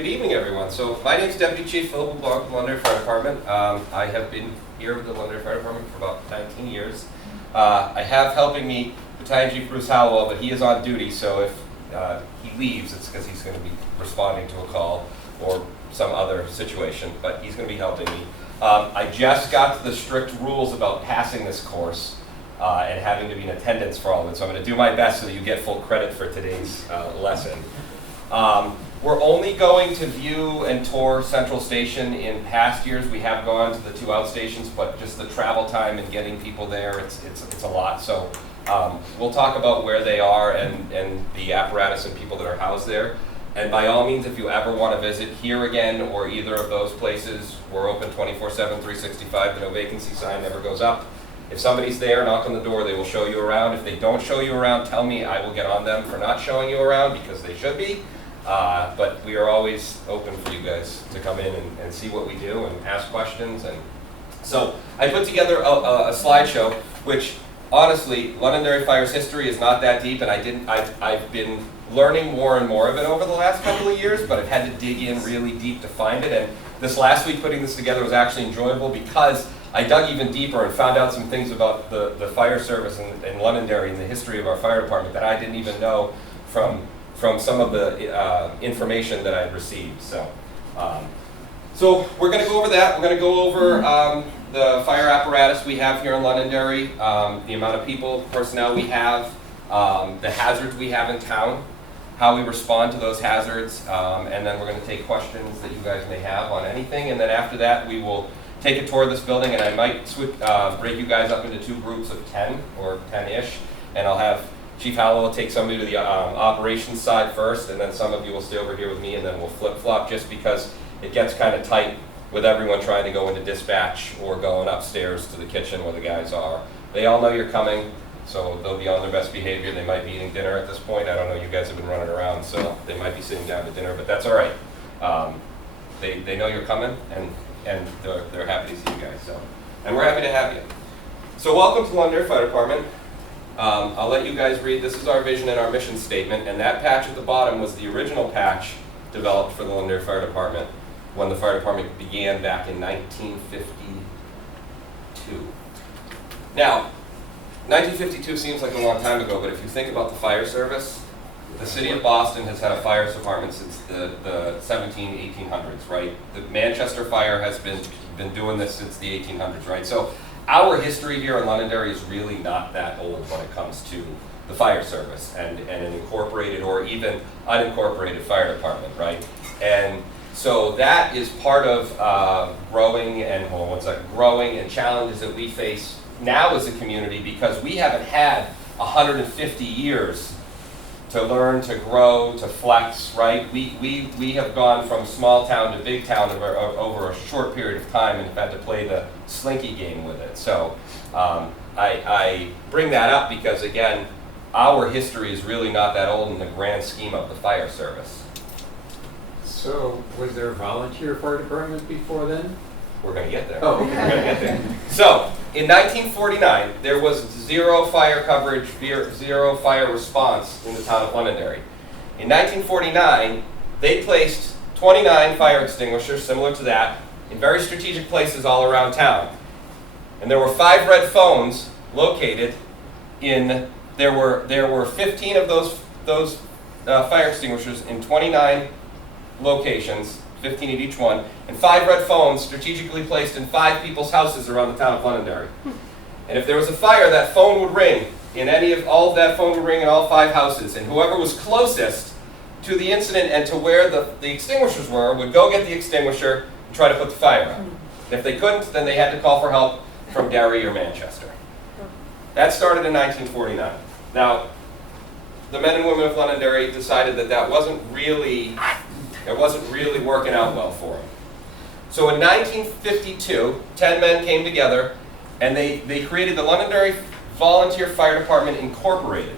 Good evening, everyone. So my name is Deputy Chief Philip LeBlanc, the Londonderry Fire Department. I have been here with the Londonderry Fire Department for about 19 years. I have helping me Battalion Chief Bruce Hallowell, but he is on duty, so if he leaves, it's because he's going to be responding to a call or some other situation, but he's going to be helping me. I just got to the strict rules about passing this course and having to be in attendance for all of it, so I'm going to do my best so that you get full credit for today's lesson. We're only going to view and tour Central Station. In past years, we have gone to the two outstations, but just the travel time and getting people there, it's a lot. So we'll talk about where they are and the apparatus and people that are housed there. And by all means, if you ever want to visit here again or either of those places, we're open 24/7, 365. The no vacancy sign never goes up. If somebody's there, knock on the door, they will show you around. If they don't show you around, tell me. I will get on them for not showing you around because they should be. But we are always open for you guys to come in and see what we do and ask questions. And so I put together a slideshow, which honestly, Londonderry Fire's history is not that deep, and I've been learning more and more of it over the last couple of years, but I've had to dig in really deep to find it. And this last week putting this together was actually enjoyable because I dug even deeper and found out some things about the fire service in Londonderry and the history of our fire department that I didn't even know from some of the information that I'd received. So we're going to go over that. We're going to go over the fire apparatus we have here in Londonderry, the amount of people, personnel we have, the hazards we have in town, how we respond to those hazards, and then we're going to take questions that you guys may have on anything. And then after that, we will take a tour of this building, and I might break you guys up into two groups of 10 or 10-ish, and I'll have Chief Hallowell take some of you to the operations side first, and then some of you will stay over here with me, and then we'll flip-flop just because it gets kind of tight with everyone trying to go into dispatch or going upstairs to the kitchen where the guys are. They all know you're coming, so they'll be on their best behavior. They might be eating dinner at this point. I don't know, you guys have been running around, so they might be sitting down to dinner, but that's all right. They know you're coming, and they're happy to see you guys. So, and we're happy to have you. So welcome to Londonderry Fire Department. I'll let you guys read. This is our vision and our mission statement, and that patch at the bottom was the original patch developed for the Londonderry Fire Department when the fire department began back in 1952. Now, 1952 seems like a long time ago, but if you think about the fire service, the city of Boston has had a fire department since the 1800s, right? The Manchester Fire has been doing this since the 1800s, right? So our history here in Londonderry is really not that old when it comes to the fire service and an incorporated or even unincorporated fire department, right? And so that is part of growing and challenges that we face now as a community because we haven't had 150 years to learn, to grow, to flex, right? We have gone from small town to big town over a short period of time and have had to play the slinky game with it. So I bring that up because, again, our history is really not that old in the grand scheme of the fire service. So was there a volunteer fire department before then? We're going to get there. Oh, okay. We're going to get there. So, in 1949, there was zero fire coverage, zero fire response in the town of Londonderry. In 1949, they placed 29 fire extinguishers, similar to that, in very strategic places all around town. And there were 5 red phones located in, there were 15 of those fire extinguishers in 29 locations, 15 at each one, and 5 red phones strategically placed in 5 people's houses around the town of Londonderry. And if there was a fire, that phone would ring all of that phone would ring in all 5 houses, and whoever was closest to the incident and to where the extinguishers were would go get the extinguisher and try to put the fire out. And if they couldn't, then they had to call for help from Derry or Manchester. That started in 1949. Now, the men and women of Londonderry decided that wasn't really working out well for them. So in 1952, 10 men came together and they created the Londonderry Volunteer Fire Department Incorporated.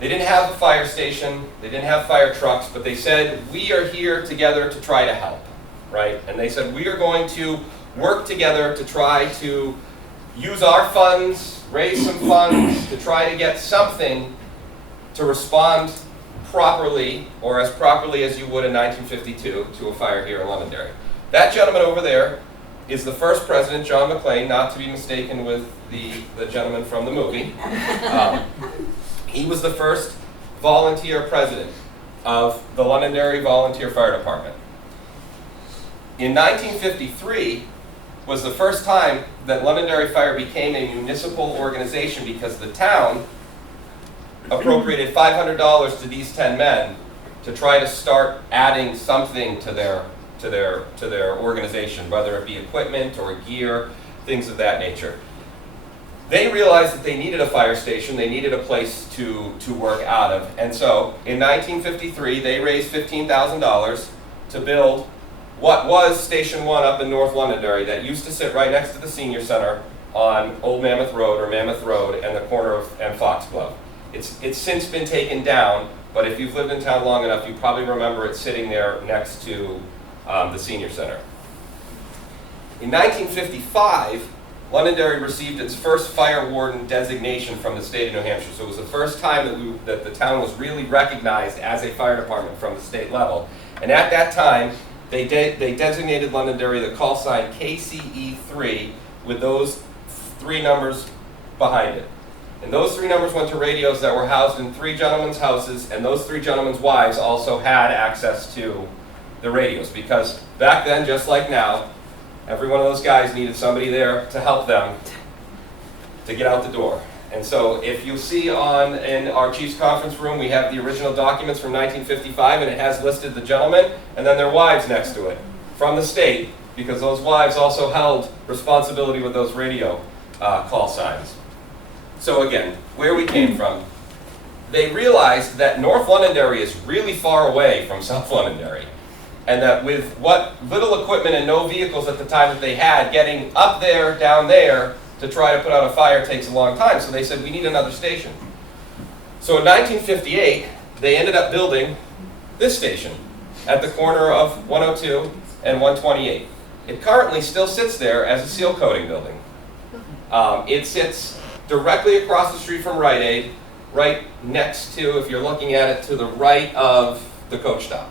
They didn't have a fire station, they didn't have fire trucks, but they said, we are here together to try to help, right? And they said, we are going to work together to try to use our funds, raise some funds, to try to get something to respond properly, or as properly as you would in 1952, to a fire here in Londonderry. That gentleman over there is the first president, John McClane, not to be mistaken with the gentleman from the movie. He was the first volunteer president of the Londonderry Volunteer Fire Department. In 1953 was the first time that Londonderry Fire became a municipal organization, because the town appropriated $500 to these 10 men to try to start adding something to their organization, whether it be equipment or gear, things of that nature. They realized that they needed a fire station, they needed a place to work out of, and so in 1953 they raised $15,000 to build what was Station 1 up in North Londonderry, that used to sit right next to the Senior Center on Old Mammoth Road, or Mammoth Road, and the corner of and Foxglove. It's since been taken down, but if you've lived in town long enough, you probably remember it sitting there next to the Senior Center. In 1955, Londonderry received its first fire warden designation from the state of New Hampshire. So it was the first time that the town was really recognized as a fire department from the state level. And at that time, they designated Londonderry the call sign KCE3 with those 3 numbers behind it. And those 3 numbers went to radios that were housed in 3 gentlemen's houses, and those 3 gentlemen's wives also had access to the radios, because back then, just like now, every one of those guys needed somebody there to help them to get out the door. And so if you see in our chief's conference room, we have the original documents from 1955, and it has listed the gentlemen and then their wives next to it from the state, because those wives also held responsibility with those radio call signs. So again, where we came from, they realized that North Londonderry is really far away from South Londonderry, and that with what little equipment and no vehicles at the time that they had, getting up there, down there, to try to put out a fire takes a long time. So they said, we need another station. So in 1958, they ended up building this station at the corner of 102 and 128. It currently still sits there as a seal coating building. It sits directly across the street from Rite Aid, right next to, if you're looking at it, to the right of the coach stop.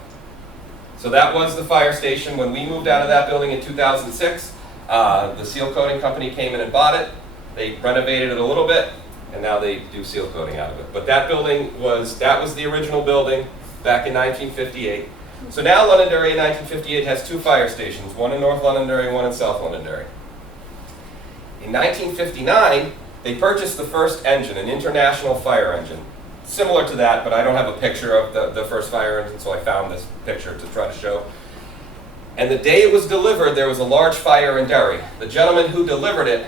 So that was the fire station. When we moved out of that building in 2006, the seal coating company came in and bought it. They renovated it a little bit, and now they do seal coating out of it. But that building was the original building back in 1958. So now Londonderry in 1958 has 2 fire stations, one in North Londonderry and one in South Londonderry. In 1959, they purchased the first engine, an International fire engine. Similar to that, but I don't have a picture of the first fire engine, so I found this picture to try to show. And the day it was delivered, there was a large fire in Derry. The gentleman who delivered it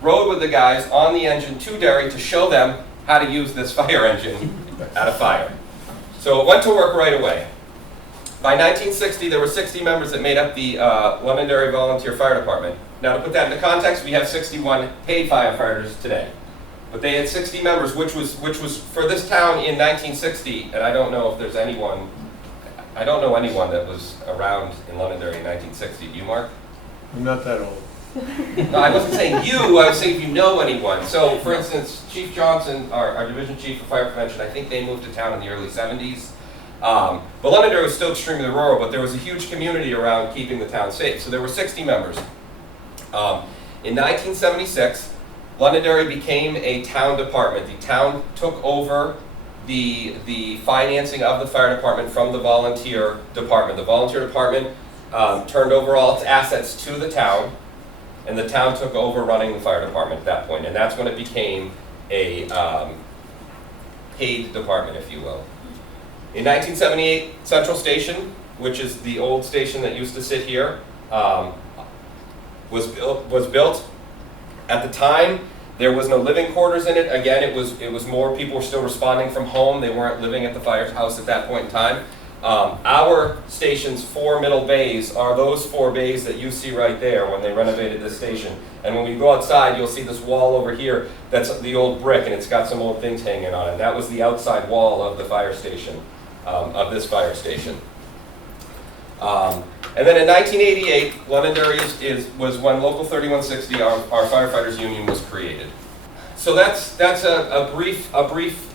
rode with the guys on the engine to Derry to show them how to use this fire engine at a fire. So it went to work right away. By 1960, there were 60 members that made up the Londonderry Volunteer Fire Department. Now, to put that into context, we have 61 paid firefighters today. But they had 60 members, which was for this town in 1960, and I don't know if there's anyone, I don't know anyone that was around in Londonderry in 1960. Do you, Mark? I'm not that old. No, I wasn't saying you, I was saying if you know anyone. So, for instance, Chief Johnson, our division chief of fire prevention, I think they moved to town in the early 70s. But Londonderry was still extremely rural, but there was a huge community around keeping the town safe. So there were 60 members. In 1976, Londonderry became a town department. The town took over the financing of the fire department from the volunteer department. The volunteer department turned over all its assets to the town, and the town took over running the fire department at that point. And that's when it became a paid department, if you will. In 1978, Central Station, which is the old station that used to sit here, was built. At the time, there was no living quarters in it. Again, it was more people were still responding from home. They weren't living at the firehouse at that point in time. Our station's 4 middle bays are those 4 bays that you see right there when they renovated this station. And when we go outside, you'll see this wall over here that's the old brick, and it's got some old things hanging on it. That was the outside wall of the fire station, of this fire station. And then in 1988, Londonderry was when Local 3160, our firefighters union, was created. So that's a brief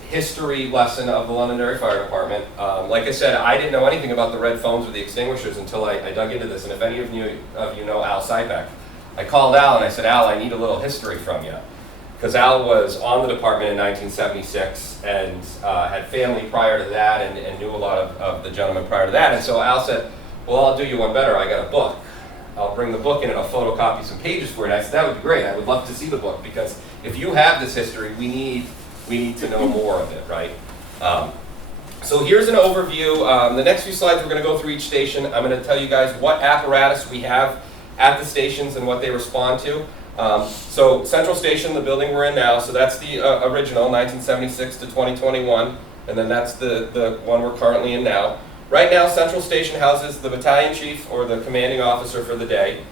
history lesson of the Londonderry Fire Department. Like I said, I didn't know anything about the red foams or the extinguishers until I dug into this. And if any of you know Al Sybeck, I called Al and I said, Al, I need a little history from you. Because Al was on the department in 1976 and had family prior to that and knew a lot of the gentlemen prior to that. And so Al said, well, I'll do you one better. I got a book. I'll bring the book in and I'll photocopy some pages for it. And I said, that would be great. I would love to see the book, because if you have this history, we need to know more of it, right? So here's an overview. The next few slides, we're going to go through each station. I'm going to tell you guys what apparatus we have at the stations and what they respond to. So Central Station, the building we're in now, so that's the original, 1976 to 2021, and then that's the one we're currently in now. Right now, Central Station houses the battalion chief or the commanding officer for the day.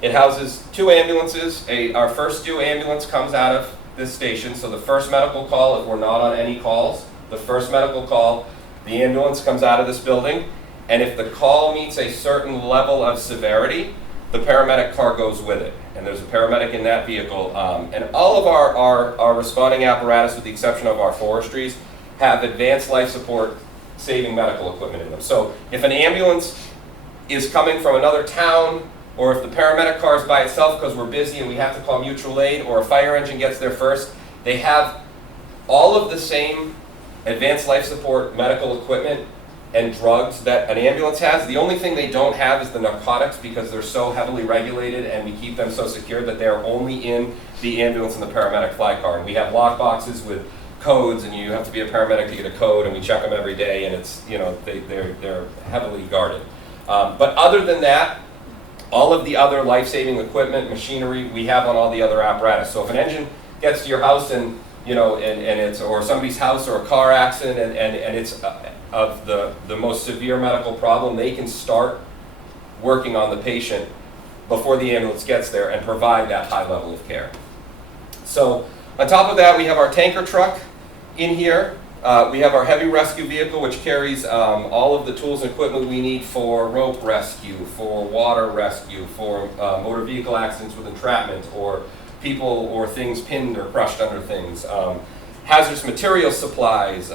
It houses 2 ambulances. Our first due ambulance comes out of this station, so the first medical call, if we're not on any calls, the first medical call, the ambulance comes out of this building, and if the call meets a certain level of severity, the paramedic car goes with it, and there's a paramedic in that vehicle. And all of our responding apparatus, with the exception of our forestries, have advanced life support saving medical equipment in them. So if an ambulance is coming from another town, or if the paramedic car is by itself because we're busy and we have to call mutual aid, or a fire engine gets there first, they have all of the same advanced life support medical equipment and drugs that an ambulance has. The only thing they don't have is the narcotics, because they're so heavily regulated and we keep them so secure that they're only in the ambulance and the paramedic fly car. And we have lock boxes with codes, and you have to be a paramedic to get a code, and we check them every day, and it's, you know, they're heavily guarded. But other than that, all of the other life-saving equipment, machinery, we have on all the other apparatus. So if an engine gets to your house and, you know, and it's, or somebody's house, or a car accident, and it's of the most severe medical problem, they can start working on the patient before the ambulance gets there and provide that high level of care. So on top of that, we have our tanker truck in here. We have our heavy rescue vehicle, which carries all of the tools and equipment we need for rope rescue, for water rescue, for motor vehicle accidents with entrapment, or people or things pinned or crushed under things. Hazardous material supplies,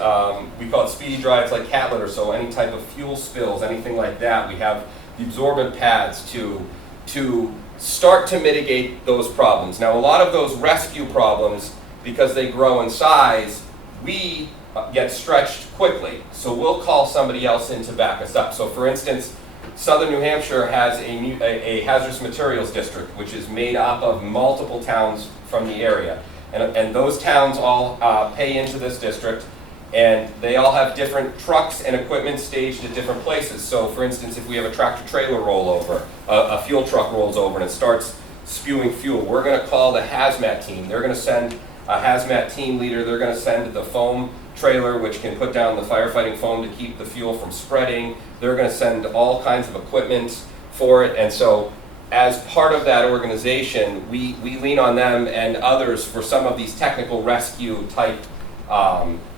we call it speedy dry, it's like cat litter, so any type of fuel spills, anything like that. We have the absorbent pads to start to mitigate those problems. Now, a lot of those rescue problems, because they grow in size, we get stretched quickly, so we'll call somebody else in to back us up. So for instance, Southern New Hampshire has a hazardous materials district, which is made up of multiple towns from the area. And those towns all pay into this district, and they all have different trucks and equipment staged at different places. So for instance, if we have a tractor trailer rollover, a fuel truck rolls over and it starts spewing fuel, we're going to call the hazmat team. They're going to send a hazmat team leader. They're going to send the foam trailer, which can put down the firefighting foam to keep the fuel from spreading. They're going to send all kinds of equipment for it. And so as part of that organization, we lean on them and others for some of these technical rescue type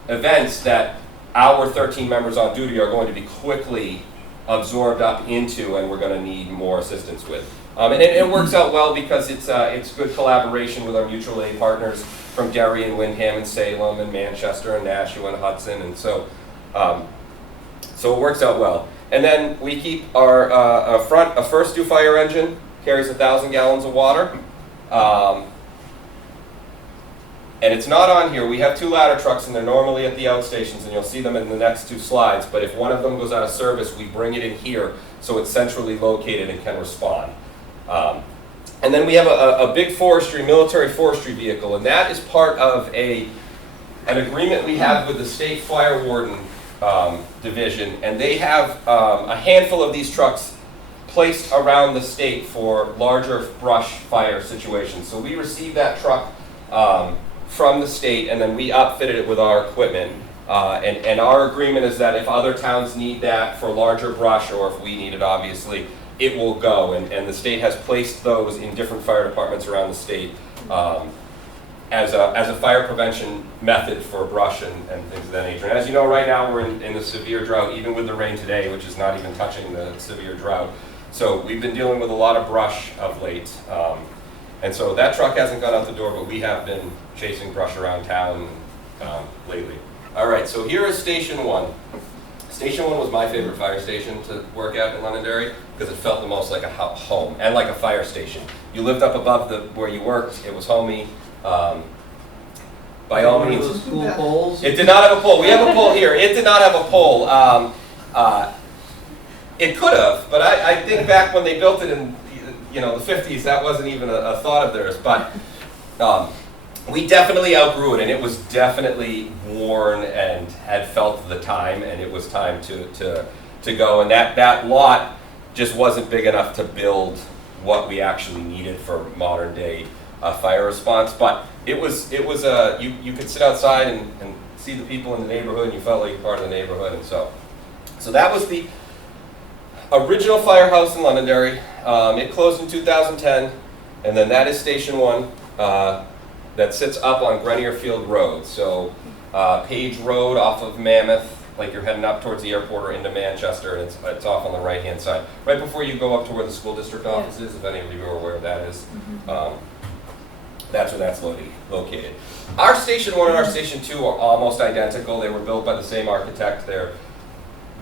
events that our 13 members on duty are going to be quickly absorbed up into, and we're going to need more assistance with. And it works out well, because it's good collaboration with our mutual aid partners from Derry and Windham and Salem and Manchester and Nashua and Hudson, and so it works out well. And then we keep our a first due fire engine carries 1,000 gallons of water, and it's not on here. We have 2 ladder trucks, and they're normally at the outstations, and you'll see them in the next 2 slides. But if one of them goes out of service, we bring it in here so it's centrally located and can respond. And then we have a big forestry, military forestry vehicle, and that is part of an agreement we have with the State Fire Warden Division, and they have a handful of these trucks placed around the state for larger brush fire situations. So we received that truck from the state, and then we outfitted it with our equipment. And our agreement is that if other towns need that for larger brush, or if we need it, obviously, it will go. And the state has placed those in different fire departments around the state as a fire prevention method for brush and things of that nature. And as you know, right now we're in a severe drought, even with the rain today, which is not even touching the severe drought. So we've been dealing with a lot of brush of late. And so that truck hasn't gone out the door, but we have been chasing brush around town lately. All right, so here is Station 1. Station 1 was my favorite fire station to work at in Londonderry because it felt the most like a home and like a fire station. You lived up above where you worked. It was homey. By all means. Those school poles? It did not have a pole. We have a pole here. It did not have a pole. It could have, but I think back when they built it in the 50s, that wasn't even a thought of theirs. But we definitely outgrew it, and it was definitely worn and had felt the time, and it was time to go. And that lot just wasn't big enough to build what we actually needed for modern day fire response. But it was you could sit outside and see the people in the neighborhood, and you felt like you're part of the neighborhood. And so that was the original firehouse in Londonderry. It closed in 2010, and then that is Station 1 that sits up on Grenier Field Road. So Page Road off of Mammoth, like you're heading up towards the airport or into Manchester, and it's off on the right-hand side. Right before you go up to where the school district office is, if any of you are aware where that is. That's where that's located. Our Station 1 and our Station 2 are almost identical. They were built by the same architect.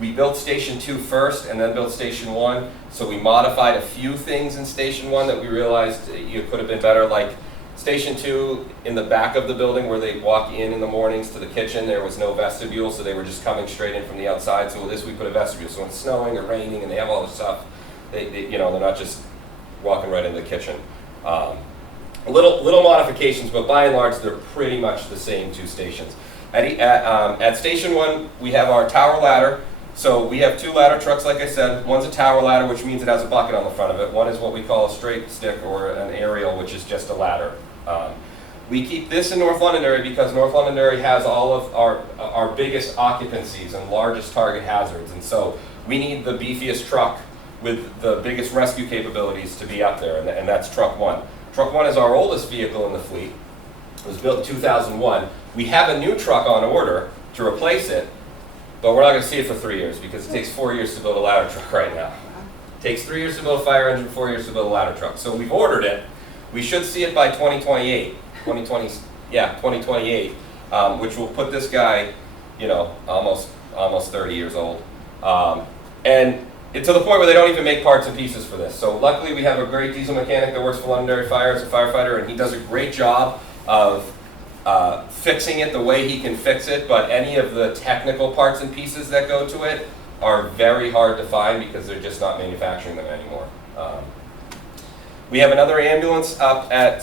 We built Station 2 first and then built Station 1. So we modified a few things in Station 1 that we realized it could have been better. Like Station 2, in the back of the building where they walk in the mornings to the kitchen, there was no vestibule, so they were just coming straight in from the outside. So with this, we put a vestibule. So when it's snowing or raining and they have all this stuff, they're not just walking right into the kitchen. Little modifications, but by and large, they're pretty much the same two stations. At Station 1, we have our tower ladder. So we have two ladder trucks, like I said. One's a tower ladder, which means it has a bucket on the front of it. One is what we call a straight stick or an aerial, which is just a ladder. We keep this in North Londonderry because North Londonderry has all of our biggest occupancies and largest target hazards. And so we need the beefiest truck with the biggest rescue capabilities to be up there, and that's Truck 1. Truck 1 is our oldest vehicle in the fleet. It was built in 2001. We have a new truck on order to replace it, but we're not going to see it for 3 years because it takes 4 years to build a ladder truck right now. It takes 3 years to build a fire engine, 4 years to build a ladder truck. So we've ordered it. We should see it by 2028. 2028, which will put this guy, almost 30 years old. And to the point where they don't even make parts and pieces for this. So luckily we have a great diesel mechanic that works for Londonderry Fire as a firefighter, and he does a great job of fixing it the way he can fix it, but any of the technical parts and pieces that go to it are very hard to find because they're just not manufacturing them anymore. We have another ambulance up at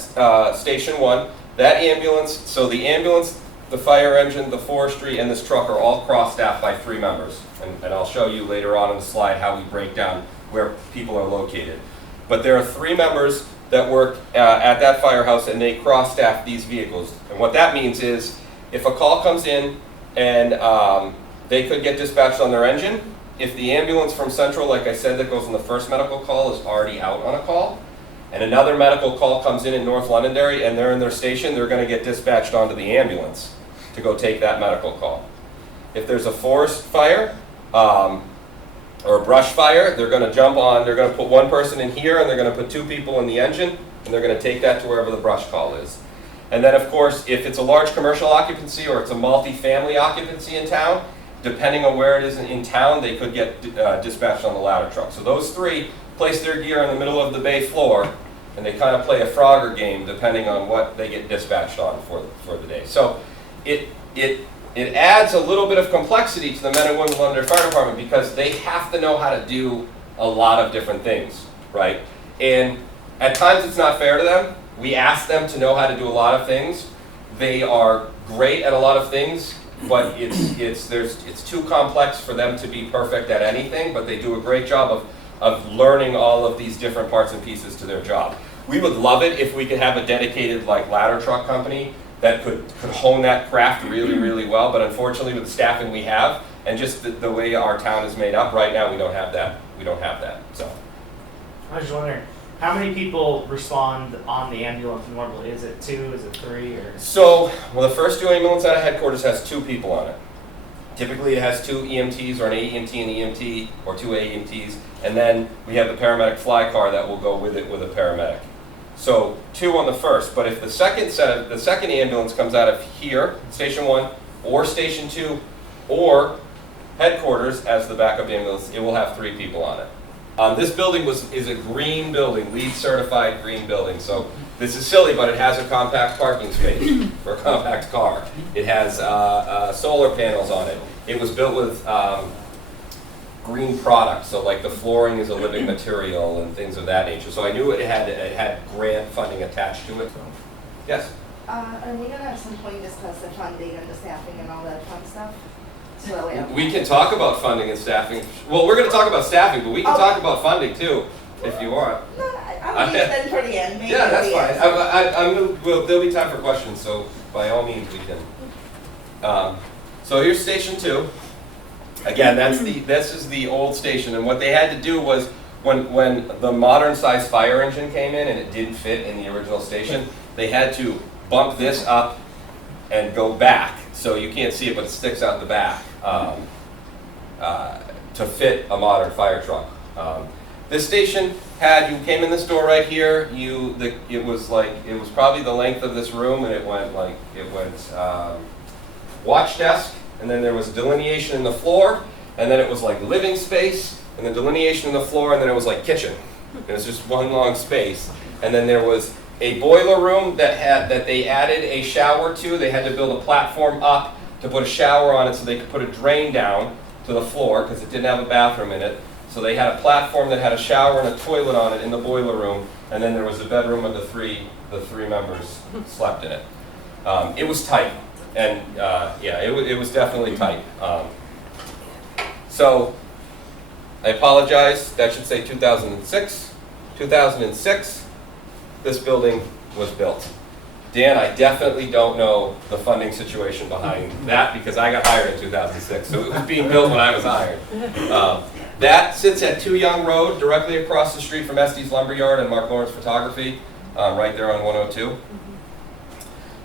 Station 1. That ambulance, so the ambulance, the fire engine, the forestry, and this truck are all cross-staffed by 3 members. And I'll show you later on in the slide how we break down where people are located. But there are 3 members that work at that firehouse, and they cross-staff these vehicles. And what that means is if a call comes in and they could get dispatched on their engine, if the ambulance from Central, like I said, that goes on the first medical call is already out on a call, and another medical call comes in North Londonderry and they're in their station, they're going to get dispatched onto the ambulance to go take that medical call. If there's a forest fire or a brush fire, they're going to jump on, they're going to put 1 person in here and they're going to put 2 people in the engine, and they're going to take that to wherever the brush call is. And then of course, if it's a large commercial occupancy or it's a multi-family occupancy in town, depending on where it is in town, they could get dispatched on the ladder truck. So those 3 place their gear in the middle of the bay floor, and they kind of play a Frogger game depending on what they get dispatched on for the day. So it adds a little bit of complexity to the men and women of the Londonderry Fire Department because they have to know how to do a lot of different things, right? And at times it's not fair to them. We ask them to know how to do a lot of things. They are great at a lot of things, but it's too complex for them to be perfect at anything, but they do a great job of learning all of these different parts and pieces to their job. We would love it if we could have a dedicated ladder truck company that could hone that craft really, really well, but unfortunately with the staffing we have and just the way our town is made up right now, we don't have that. So I was just wondering, how many people respond on the ambulance normally? Is it 2, is it 3, or? So, the first 2 ambulance out of headquarters has 2 people on it. Typically it has 2 EMTs or an AEMT and EMT or 2 AEMTs, and then we have the paramedic fly car that will go with it with a paramedic. So 2 on the first, but if the second ambulance comes out of here, Station 1, or Station 2, or headquarters as the backup ambulance, it will have 3 people on it. This building is a green building, LEED certified green building. So this is silly, but it has a compact parking space for a compact car. It has solar panels on it. It was built with green products, so like the flooring is a living material and things of that nature. So I knew it had grant funding attached to it. Yes? Are we gonna at some point discuss the funding and the staffing and all that fun stuff? So that We can talk about funding and staffing. Well, we're going to talk about staffing, but we can talk about funding too, if you want. No, I'll leave it then for the end. Maybe Yeah, that's at fine. the end. There'll be time for questions, so by all means we can. So here's Station 2. Again, this is the old station, and what they had to do was when the modern size fire engine came in and it didn't fit in the original station, they had to bump this up and go back. So you can't see it, but it sticks out the back to fit a modern fire truck. This station you came in this door right here. It was probably the length of this room, and it went watch desk, and then there was delineation in the floor, and then it was like living space, and then delineation in the floor, and then it was like kitchen. It was just one long space, and then there was a boiler room that they added a shower to. They had to build a platform up to put a shower on it so they could put a drain down to the floor because it didn't have a bathroom in it. So they had a platform that had a shower and a toilet on it in the boiler room, and then there was a bedroom of the three members slept in it. It was tight, and it was definitely tight. So I apologize. That should say 2006. 2006. This building was built. Dan, I definitely don't know the funding situation behind that because I got hired in 2006, so it was being built when I was hired. That sits at 2 Young Road, directly across the street from Estes Lumberyard and Mark Lawrence Photography, right there on 102.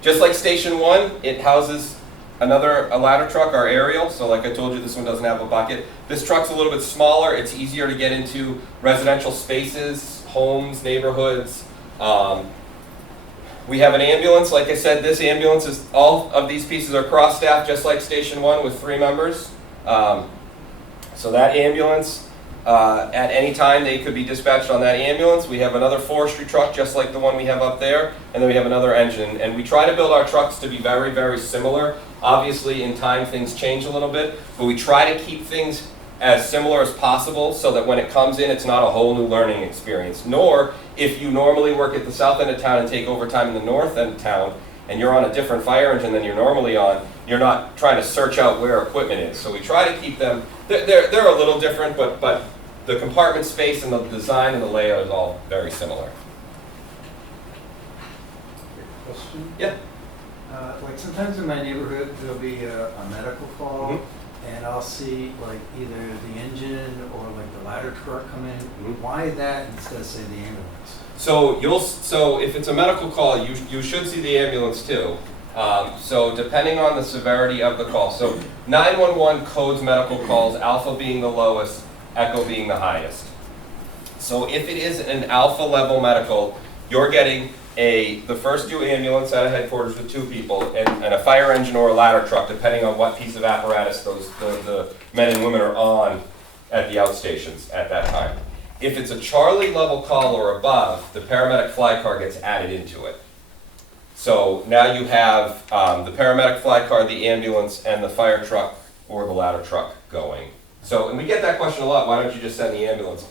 Just like Station 1, it houses a ladder truck, our aerial, so like I told you, this one doesn't have a bucket. This truck's a little bit smaller. It's easier to get into residential spaces, homes, neighborhoods. We have an ambulance. Like I said, this ambulance all of these pieces are cross-staffed just like Station 1 with 3 members. So that ambulance, at any time they could be dispatched on that ambulance. We have another forestry truck just like the one we have up there, and then we have another engine. And we try to build our trucks to be very, very similar. Obviously in time things change a little bit, but we try to keep things as similar as possible so that when it comes in, it's not a whole new learning experience. Nor, if you normally work at the south end of town and take overtime in the north end of town, and you're on a different fire engine than you're normally on, you're not trying to search out where equipment is. So we try to keep them, they're a little different, but the compartment space and the design and the layout is all very similar. Question? Yeah. Like sometimes in my neighborhood, there'll be a medical call, and I'll see like either the engine or like the ladder truck come in. Why that instead of say the ambulance? So if it's a medical call, you should see the ambulance too. So depending on the severity of the call. So 911 codes medical calls, alpha being the lowest, echo being the highest. So if it is an alpha level medical, you're getting the first due ambulance out of headquarters with 2 people and a fire engine or a ladder truck, depending on what piece of apparatus the men and women are on at the outstations at that time. If it's a Charlie level call or above, the paramedic fly car gets added into it. So now you have the paramedic fly car, the ambulance, and the fire truck or the ladder truck going. So, and we get that question a lot, why don't you just send the ambulance?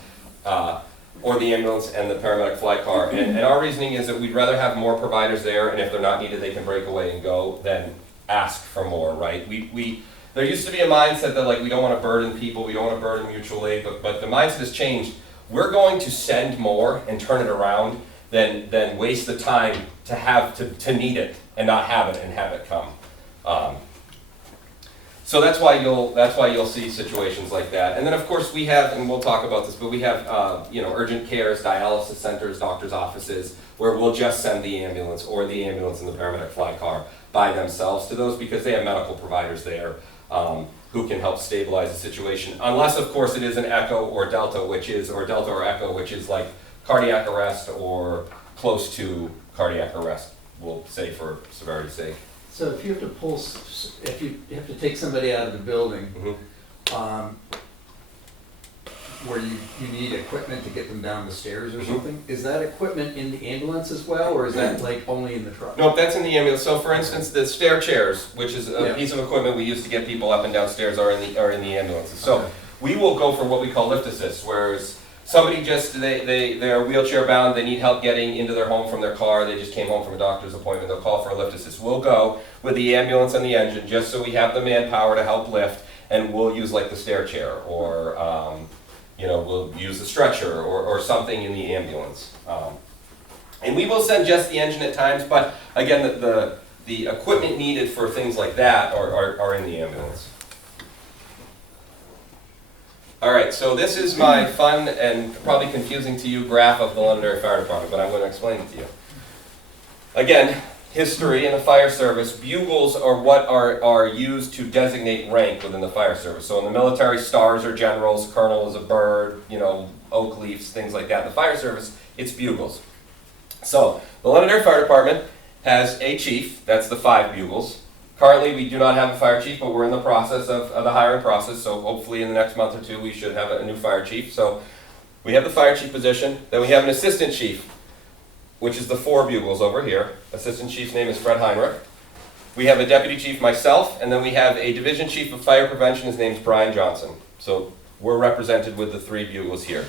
Or the ambulance and the paramedic fly car. And our reasoning is that we'd rather have more providers there, and if they're not needed, they can break away and go, than ask for more, right? There used to be a mindset that like we don't want to burden people, we don't want to burden mutual aid, but the mindset has changed. We're going to send more and turn it around than waste the time to need it and not have it and have it come. So that's why you'll see situations like that. And then of course we have, and we'll talk about this, but we have urgent cares, dialysis centers, doctors' offices, where we'll just send the ambulance or the ambulance and the paramedic fly car by themselves to those because they have medical providers there who can help stabilize the situation. Unless of course it is an echo or delta, or delta or echo, which is like cardiac arrest or close to cardiac arrest, we'll say for severity's sake. So if you have to if you have to take somebody out of the building, Mhm. where you need equipment to get them down the stairs or Mhm. something, is that equipment in the ambulance as well, or is that like only in the truck? Nope, that's in the ambulance. So for instance, the stair chairs, which is a Yeah. piece of equipment we use to get people up and down stairs, are in the ambulances. So Okay. we will go for what we call lift assist, whereas somebody just, they're wheelchair bound, they need help getting into their home from their car, they just came home from a doctor's appointment, they'll call for a lift assist. We'll go with the ambulance and the engine, just so we have the manpower to help lift, and we'll use like the stair chair, or we'll use the stretcher, or something in the ambulance. And we will send just the engine at times, but again, the equipment needed for things like that are in the ambulance. All right, so this is my fun and probably confusing to you graph of the Londonderry Fire Department, but I'm going to explain it to you. Again, history in the fire service, bugles are what are used to designate rank within the fire service. So in the military, stars are generals, colonel is a bird, oak leaves, things like that. In the fire service, it's bugles. So the Londonderry Fire Department has a chief, that's the 5 bugles. Currently, we do not have a fire chief, but we're in the process of the hiring process, so hopefully in the next month or two, we should have a new fire chief. So we have the fire chief position, then we have an assistant chief, which is the 4 bugles over here. Assistant chief's name is Fred Heinrich. We have a deputy chief, myself, and then we have a division chief of fire prevention. His name's Brian Johnson. So we're represented with the 3 bugles here.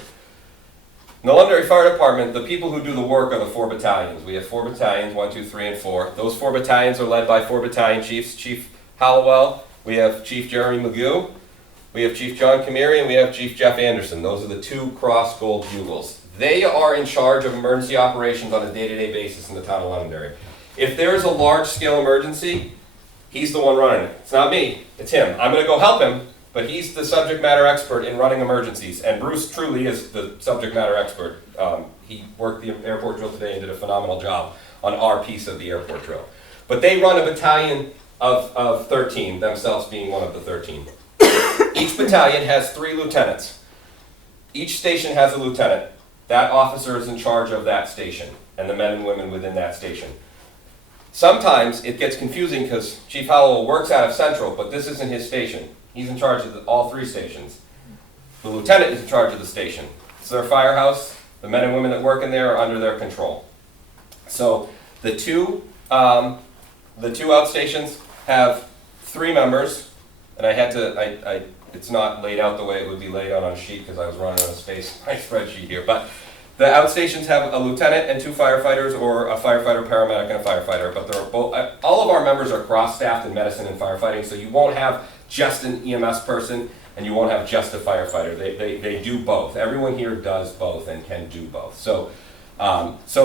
In the Londonderry Fire Department, the people who do the work are the 4 battalions. We have 4 battalions, 1, 2, 3, and 4. Those 4 battalions are led by 4 battalion chiefs. Chief Hallowell, we have Chief Jeremy Magoo, we have Chief John Camiri, and we have Chief Jeff Anderson. Those are the 2 cross gold bugles. They are in charge of emergency operations on a day-to-day basis in the town of Londonderry. If there is a large-scale emergency, he's the one running it. It's not me, it's him. I'm going to go help him, but he's the subject matter expert in running emergencies, and Bruce truly is the subject matter expert. He worked the airport drill today and did a phenomenal job on our piece of the airport drill. But they run a battalion of 13, themselves being one of the 13. Each battalion has 3 lieutenants. Each station has a lieutenant. That officer is in charge of that station, and the men and women within that station. Sometimes it gets confusing because Chief Howell works out of Central, but this isn't his station. He's in charge of all 3 stations. The lieutenant is in charge of the station. It's their firehouse. The men and women that work in there are under their control. So the two outstations have 3 members, and I had to, it's not laid out the way it would be laid out on a sheet because I was running on my spreadsheet here, but the outstations have a lieutenant and 2 firefighters, or a firefighter, paramedic, and a firefighter, but they're both, all of our members are cross-staffed in medicine and firefighting, so you won't have just an EMS person, and you won't have just a firefighter. They do both. Everyone here does both and can do both. So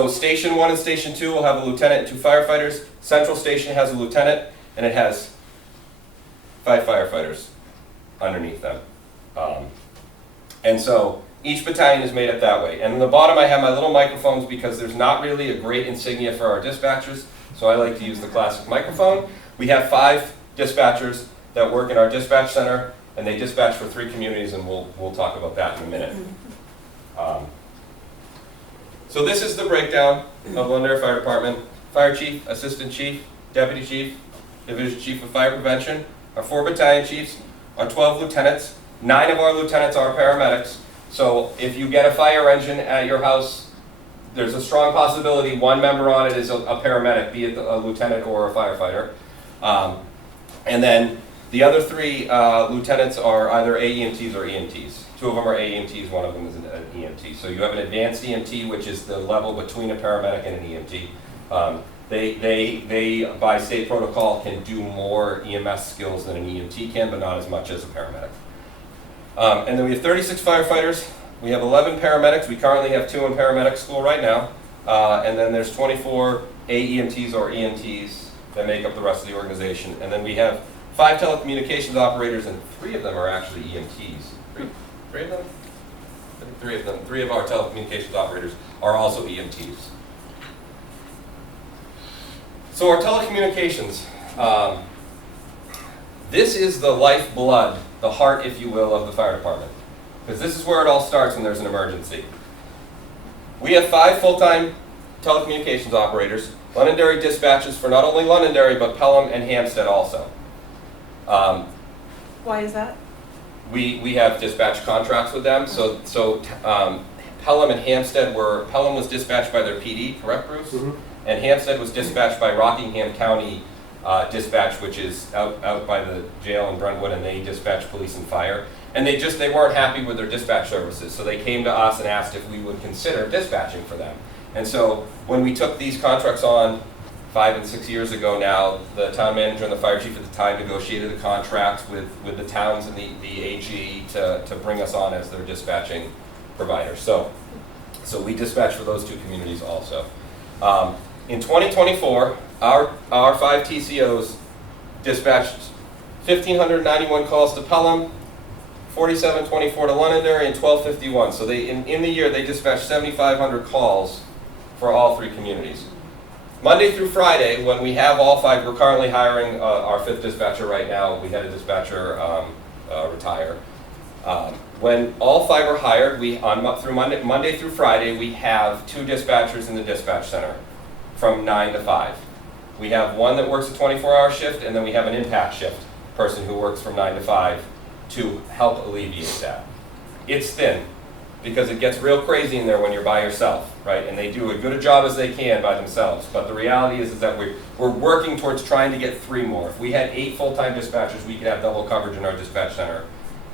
Station 1 and Station 2 will have a lieutenant and 2 firefighters. Central Station has a lieutenant, and it has 5 firefighters underneath them. And so each battalion is made up that way. And in the bottom I have my little microphones because there's not really a great insignia for our dispatchers, so I like to use the classic microphone. We have 5 dispatchers that work in our dispatch center, and they dispatch for 3 communities, and we'll talk about that in a minute. So this is the breakdown of Londonderry Fire Department. Fire Chief, Assistant Chief, Deputy Chief, Division Chief of Fire Prevention, our 4 battalion chiefs, our 12 lieutenants. 9 of our lieutenants are paramedics. So if you get a fire engine at your house, there's a strong possibility 1 member on it is a paramedic, be it a lieutenant or a firefighter. And then the other 3 lieutenants are either AEMTs or EMTs. 2 of them are AEMTs, 1 of them is an EMT. So you have an advanced EMT, which is the level between a paramedic and an EMT. They by state protocol, can do more EMS skills than an EMT can, but not as much as a paramedic. And then we have 36 firefighters. We have 11 paramedics. We currently have 2 in paramedic school right now. And then there's 24 AEMTs or EMTs that make up the rest of the organization. And then we have 5 telecommunications operators, and 3 of them are actually EMTs. 3 of them? I think 3 of them. 3 of our telecommunications operators are also EMTs. So our telecommunications, this is the lifeblood, the heart, if you will, of the fire department. Because this is where it all starts when there's an emergency. We have 5 full-time telecommunications operators. Londonderry dispatches for not only Londonderry, but Pelham and Hampstead also. Why is that? We have dispatch contracts with them, so Pelham and Hampstead Pelham was dispatched by their PD, correct, Bruce? Mhm. And Hampstead was dispatched by Rockingham County Dispatch, which is out by the jail in Brentwood, and they dispatch police and fire. And they weren't happy with their dispatch services, so they came to us and asked if we would consider dispatching for them. And so when we took these contracts on 5 and 6 years ago now, the town manager and the fire chief at the time negotiated the contracts with the towns and the AG to bring us on as their dispatching provider. So we dispatch for those two communities also. In 2024, our 5 TCOs dispatched 1,591 calls to Pelham, 4,724 to Londonderry, and 1,251. So in the year, they dispatched 7,500 calls for all 3 communities. Monday through Friday, when we have all 5, we're currently hiring our 5th dispatcher right now. We had a dispatcher retire. When all 5 are hired, through Monday through Friday, we have 2 dispatchers in the dispatch center from 9 to 5. We have one that works a 24-hour shift, and then we have an impact shift person who works from 9 to 5 to help alleviate that. It's thin, because it gets real crazy in there when you're by yourself, right? And they do as good a job as they can by themselves. But the reality is that we're working towards trying to get 3 more. If we had 8 full-time dispatchers, we could have double coverage in our dispatch center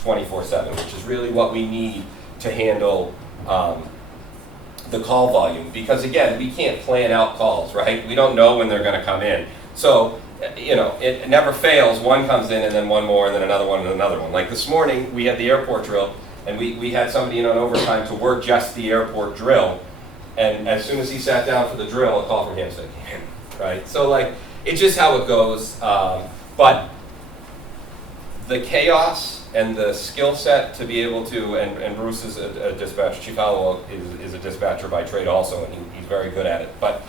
24/7, which is really what we need to handle the call volume. Because again, we can't plan out calls, right? We don't know when they're going to come in. So, it never fails. One comes in, and then one more, and then another one, and another one. Like this morning, we had the airport drill, and we had somebody in on overtime to work just the airport drill. And as soon as he sat down for the drill, a call from Hampstead came in, right? So it's just how it goes. But the chaos and the skill set to be able to, and Bruce is a dispatcher, Chief Hallowell is a dispatcher by trade also, and he's very good at it. But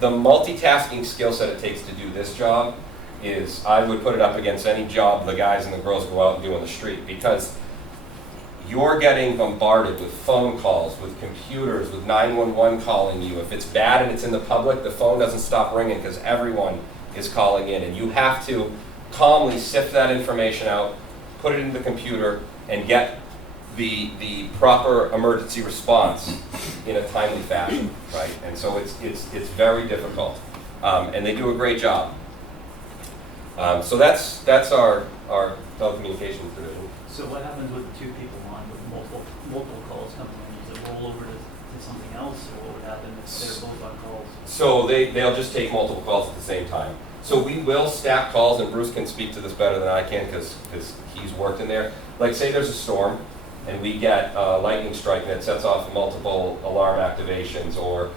the multitasking skill set it takes to do this job is, I would put it up against any job the guys and the girls go out and do on the street, because you're getting bombarded with phone calls, with computers, with 911 calling you. If it's bad and it's in the public, the phone doesn't stop ringing because everyone is calling in, and you have to calmly sift that information out, put it into the computer, and get the proper emergency response in a timely fashion, right? And so it's very difficult, and they do a great job. So that's our telecommunications division. So what happens with the 2 people on with multiple calls coming in? Does it roll over to something else, or what would happen if they're both on calls? So they'll just take multiple calls at the same time. So we will stack calls, and Bruce can speak to this better than I can because he's worked in there. Like, say there's a storm, and we get a lightning strike that sets off multiple alarm activations, or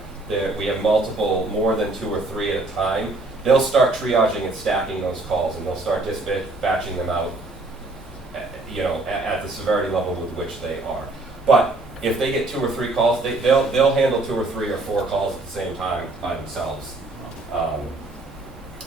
we have more than 2 or 3 at a time. They'll start triaging and stacking those calls, and they'll start dispatching them out, at the severity level with which they are. But if they get 2 or 3 calls, they'll handle 2 or 3 or 4 calls at the same time by themselves.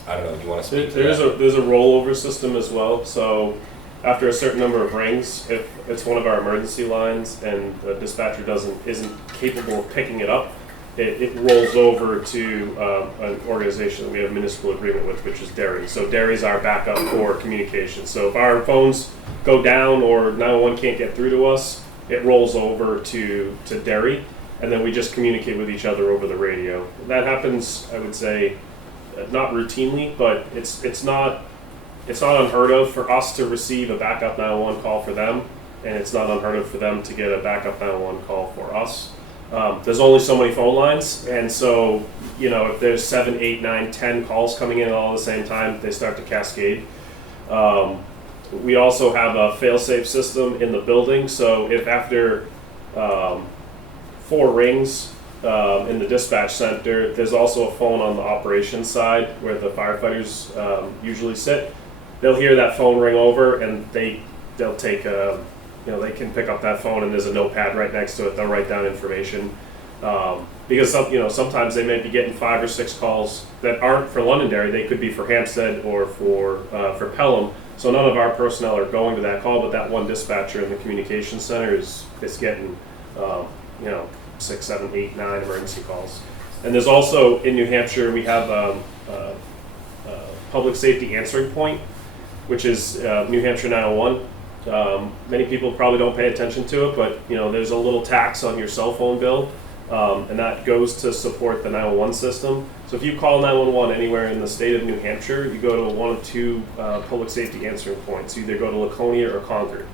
I don't know, do you want to speak to that? There's a rollover system as well. So after a certain number of rings, if it's one of our emergency lines and the dispatcher isn't capable of picking it up, it rolls over to an organization that we have a municipal agreement with, which is Derry. So Derry's our backup for communication. So if our phones go down or 911 can't get through to us, it rolls over to Derry, and then we just communicate with each other over the radio. That happens, I would say, not routinely, but it's not unheard of for us to receive a backup 911 call for them, and it's not unheard of for them to get a backup 911 call for us. There's only so many phone lines, and so if there's 7, 8, 9, 10 calls coming in all at the same time, they start to cascade. We also have a fail-safe system in the building, so if after 4 rings in the dispatch center, there's also a phone on the operations side where the firefighters usually sit. They'll hear that phone ring over, and they'll take they can pick up that phone, and there's a notepad right next to it. They'll write down information because sometimes they may be getting 5 or 6 calls that aren't for Londonderry. They could be for Hampstead or for Pelham. So none of our personnel are going to that call, but that one dispatcher in the communications center is getting 6, 7, 8, 9 emergency calls. And there's also, in New Hampshire, we have public safety answering point, which is New Hampshire 911. Many people probably don't pay attention to it, but there's a little tax on your cell phone bill, and that goes to support the 911 system. So if you call 911 anywhere in the state of New Hampshire, you go to one of two public safety answering points. You either go to Laconia or Concord.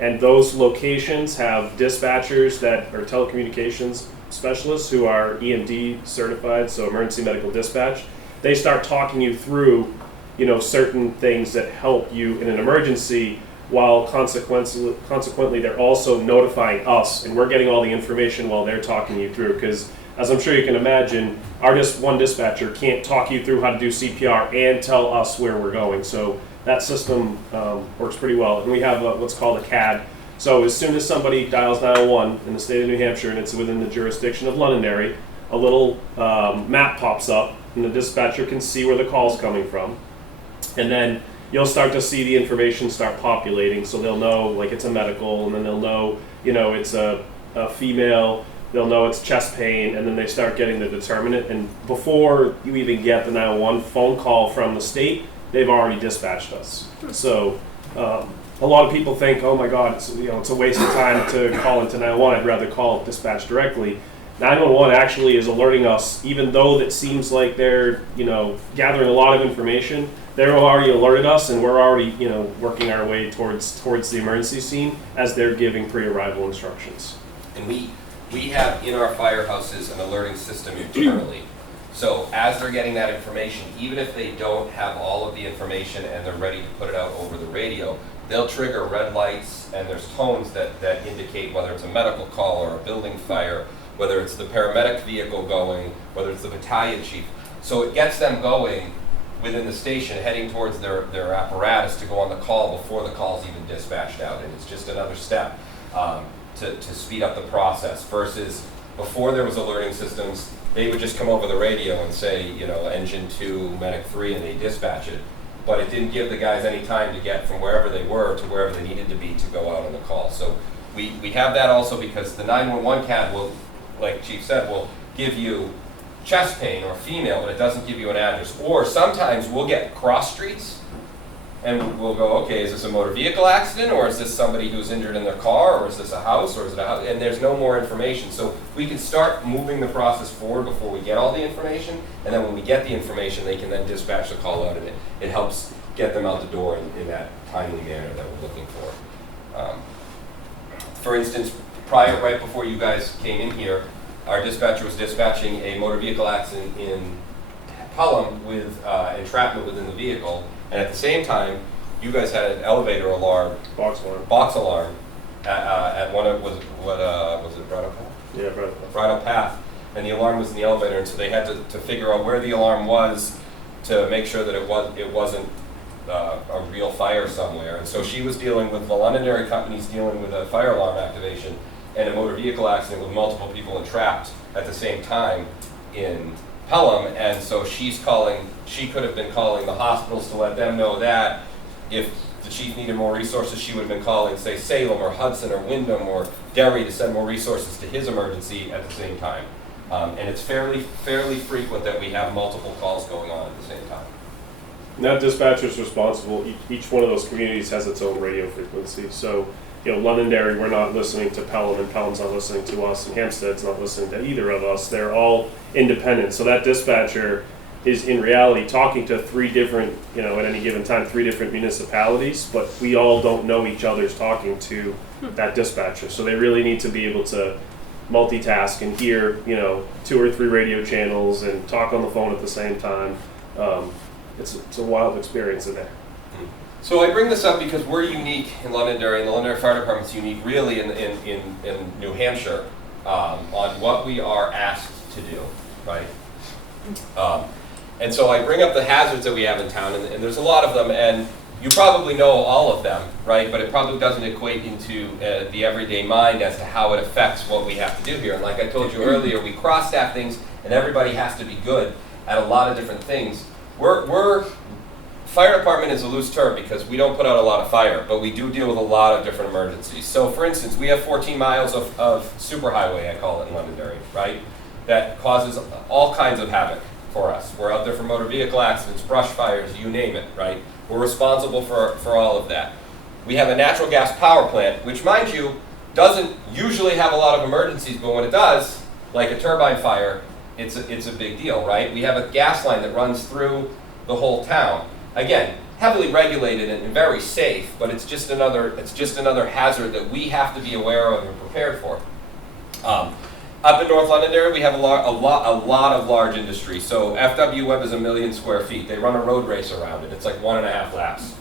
And those locations have dispatchers that are telecommunications specialists who are EMD certified, so emergency medical dispatch. They start talking you through, certain things that help you in an emergency, while consequently they're also notifying us, and we're getting all the information while they're talking you through. Because as I'm sure you can imagine, our one dispatcher can't talk you through how to do CPR and tell us where we're going. So that system works pretty well. And we have what's called a CAD. So as soon as somebody dials 911 in the state of New Hampshire and it's within the jurisdiction of Londonderry, a little map pops up and the dispatcher can see where the call's coming from. And then you'll start to see the information start populating. So they'll know like it's a medical, and then they'll know, it's a female, they'll know it's chest pain, and then they start getting the determinant. And before you even get the 911 phone call from the state, they've already dispatched us. So a lot of people think, oh my God, it's a waste of time to call into 911. I'd rather call dispatch directly. 911 actually is alerting us, even though it seems like they're gathering a lot of information. They're already alerted us, and we're already working our way towards the emergency scene as they're giving pre-arrival instructions. And we have in our firehouses an alerting system internally. So as they're getting that information, even if they don't have all of the information and they're ready to put it out over the radio, they'll trigger red lights, and there's tones that indicate whether it's a medical call or a building fire, whether it's the paramedic vehicle going, whether it's the battalion chief. So it gets them going within the station, heading towards their apparatus to go on the call before the call's even dispatched out. And it's just another step to speed up the process, versus before there was alerting systems, they would just come over the radio and say, engine 2, medic 3, and they dispatch it. But it didn't give the guys any time to get from wherever they were to wherever they needed to be to go out on the call. So we have that also because the 911 CAD will, like Chief said, will give you chest pain or female, but it doesn't give you an address. Or sometimes we'll get cross streets and we'll go, okay, is this a motor vehicle accident, or is this somebody who's injured in their car, or is this a house, or is it a house? And there's no more information. So we can start moving the process forward before we get all the information, and then when we get the information, they can then dispatch the call out, and it helps get them out the door in that timely manner that we're looking for. For instance, right before you guys came in here, our dispatcher was dispatching a motor vehicle accident in Pelham with entrapment within the vehicle, and at the same time, you guys had an elevator alarm, box alarm, at one of was it Bridle Path? Yeah, Bridle Path, and the alarm was in the elevator, and so they had to figure out where the alarm was to make sure that it wasn't a real fire somewhere. And so she was dealing with the Londonderry companies dealing with a fire alarm activation and a motor vehicle accident with multiple people entrapped at the same time in Pelham, and so she could have been calling the hospitals to let them know that if the chief needed more resources, she would have been calling, say, Salem or Hudson or Wyndham or Derry to send more resources to his emergency at the same time. And it's fairly frequent that we have multiple calls going on at the same time. And that dispatcher is responsible. Each one of those communities has its own radio frequency. So, Londonderry, we're not listening to Pelham, and Pelham's not listening to us, and Hampstead's not listening to either of us. They're all independent. So that dispatcher is in reality talking to three different, at any given time, 3 different municipalities, but we all don't know each other's talking to that dispatcher. So they really need to be able to multitask and hear, 2 or 3 radio channels and talk on the phone at the same time. It's a wild experience in there. So I bring this up because we're unique in Londonderry, and the Londonderry Fire Department's unique really in New Hampshire on what we are asked to do, right? And so I bring up the hazards that we have in town, and there's a lot of them, and you probably know all of them, right? But it probably doesn't equate into the everyday mind as to how it affects what we have to do here. And like I told you earlier, we cross-staff things, and everybody has to be good at a lot of different things. Fire department is a loose term because we don't put out a lot of fire, but we do deal with a lot of different emergencies. So for instance, we have 14 miles of superhighway, I call it, in Londonderry, right? that causes all kinds of havoc for us. We're out there for motor vehicle accidents, brush fires, you name it, right? We're responsible for all of that. We have a natural gas power plant, which, mind you, doesn't usually have a lot of emergencies, but when it does, like a turbine fire, it's a big deal, right? We have a gas line that runs through the whole town. Again, heavily regulated and very safe, but it's just another hazard that we have to be aware of and prepared for. Up in North Londonderry, we have a lot of large industry. So FW Webb is 1 million square feet. They run a road race around it. It's like 1.5 laps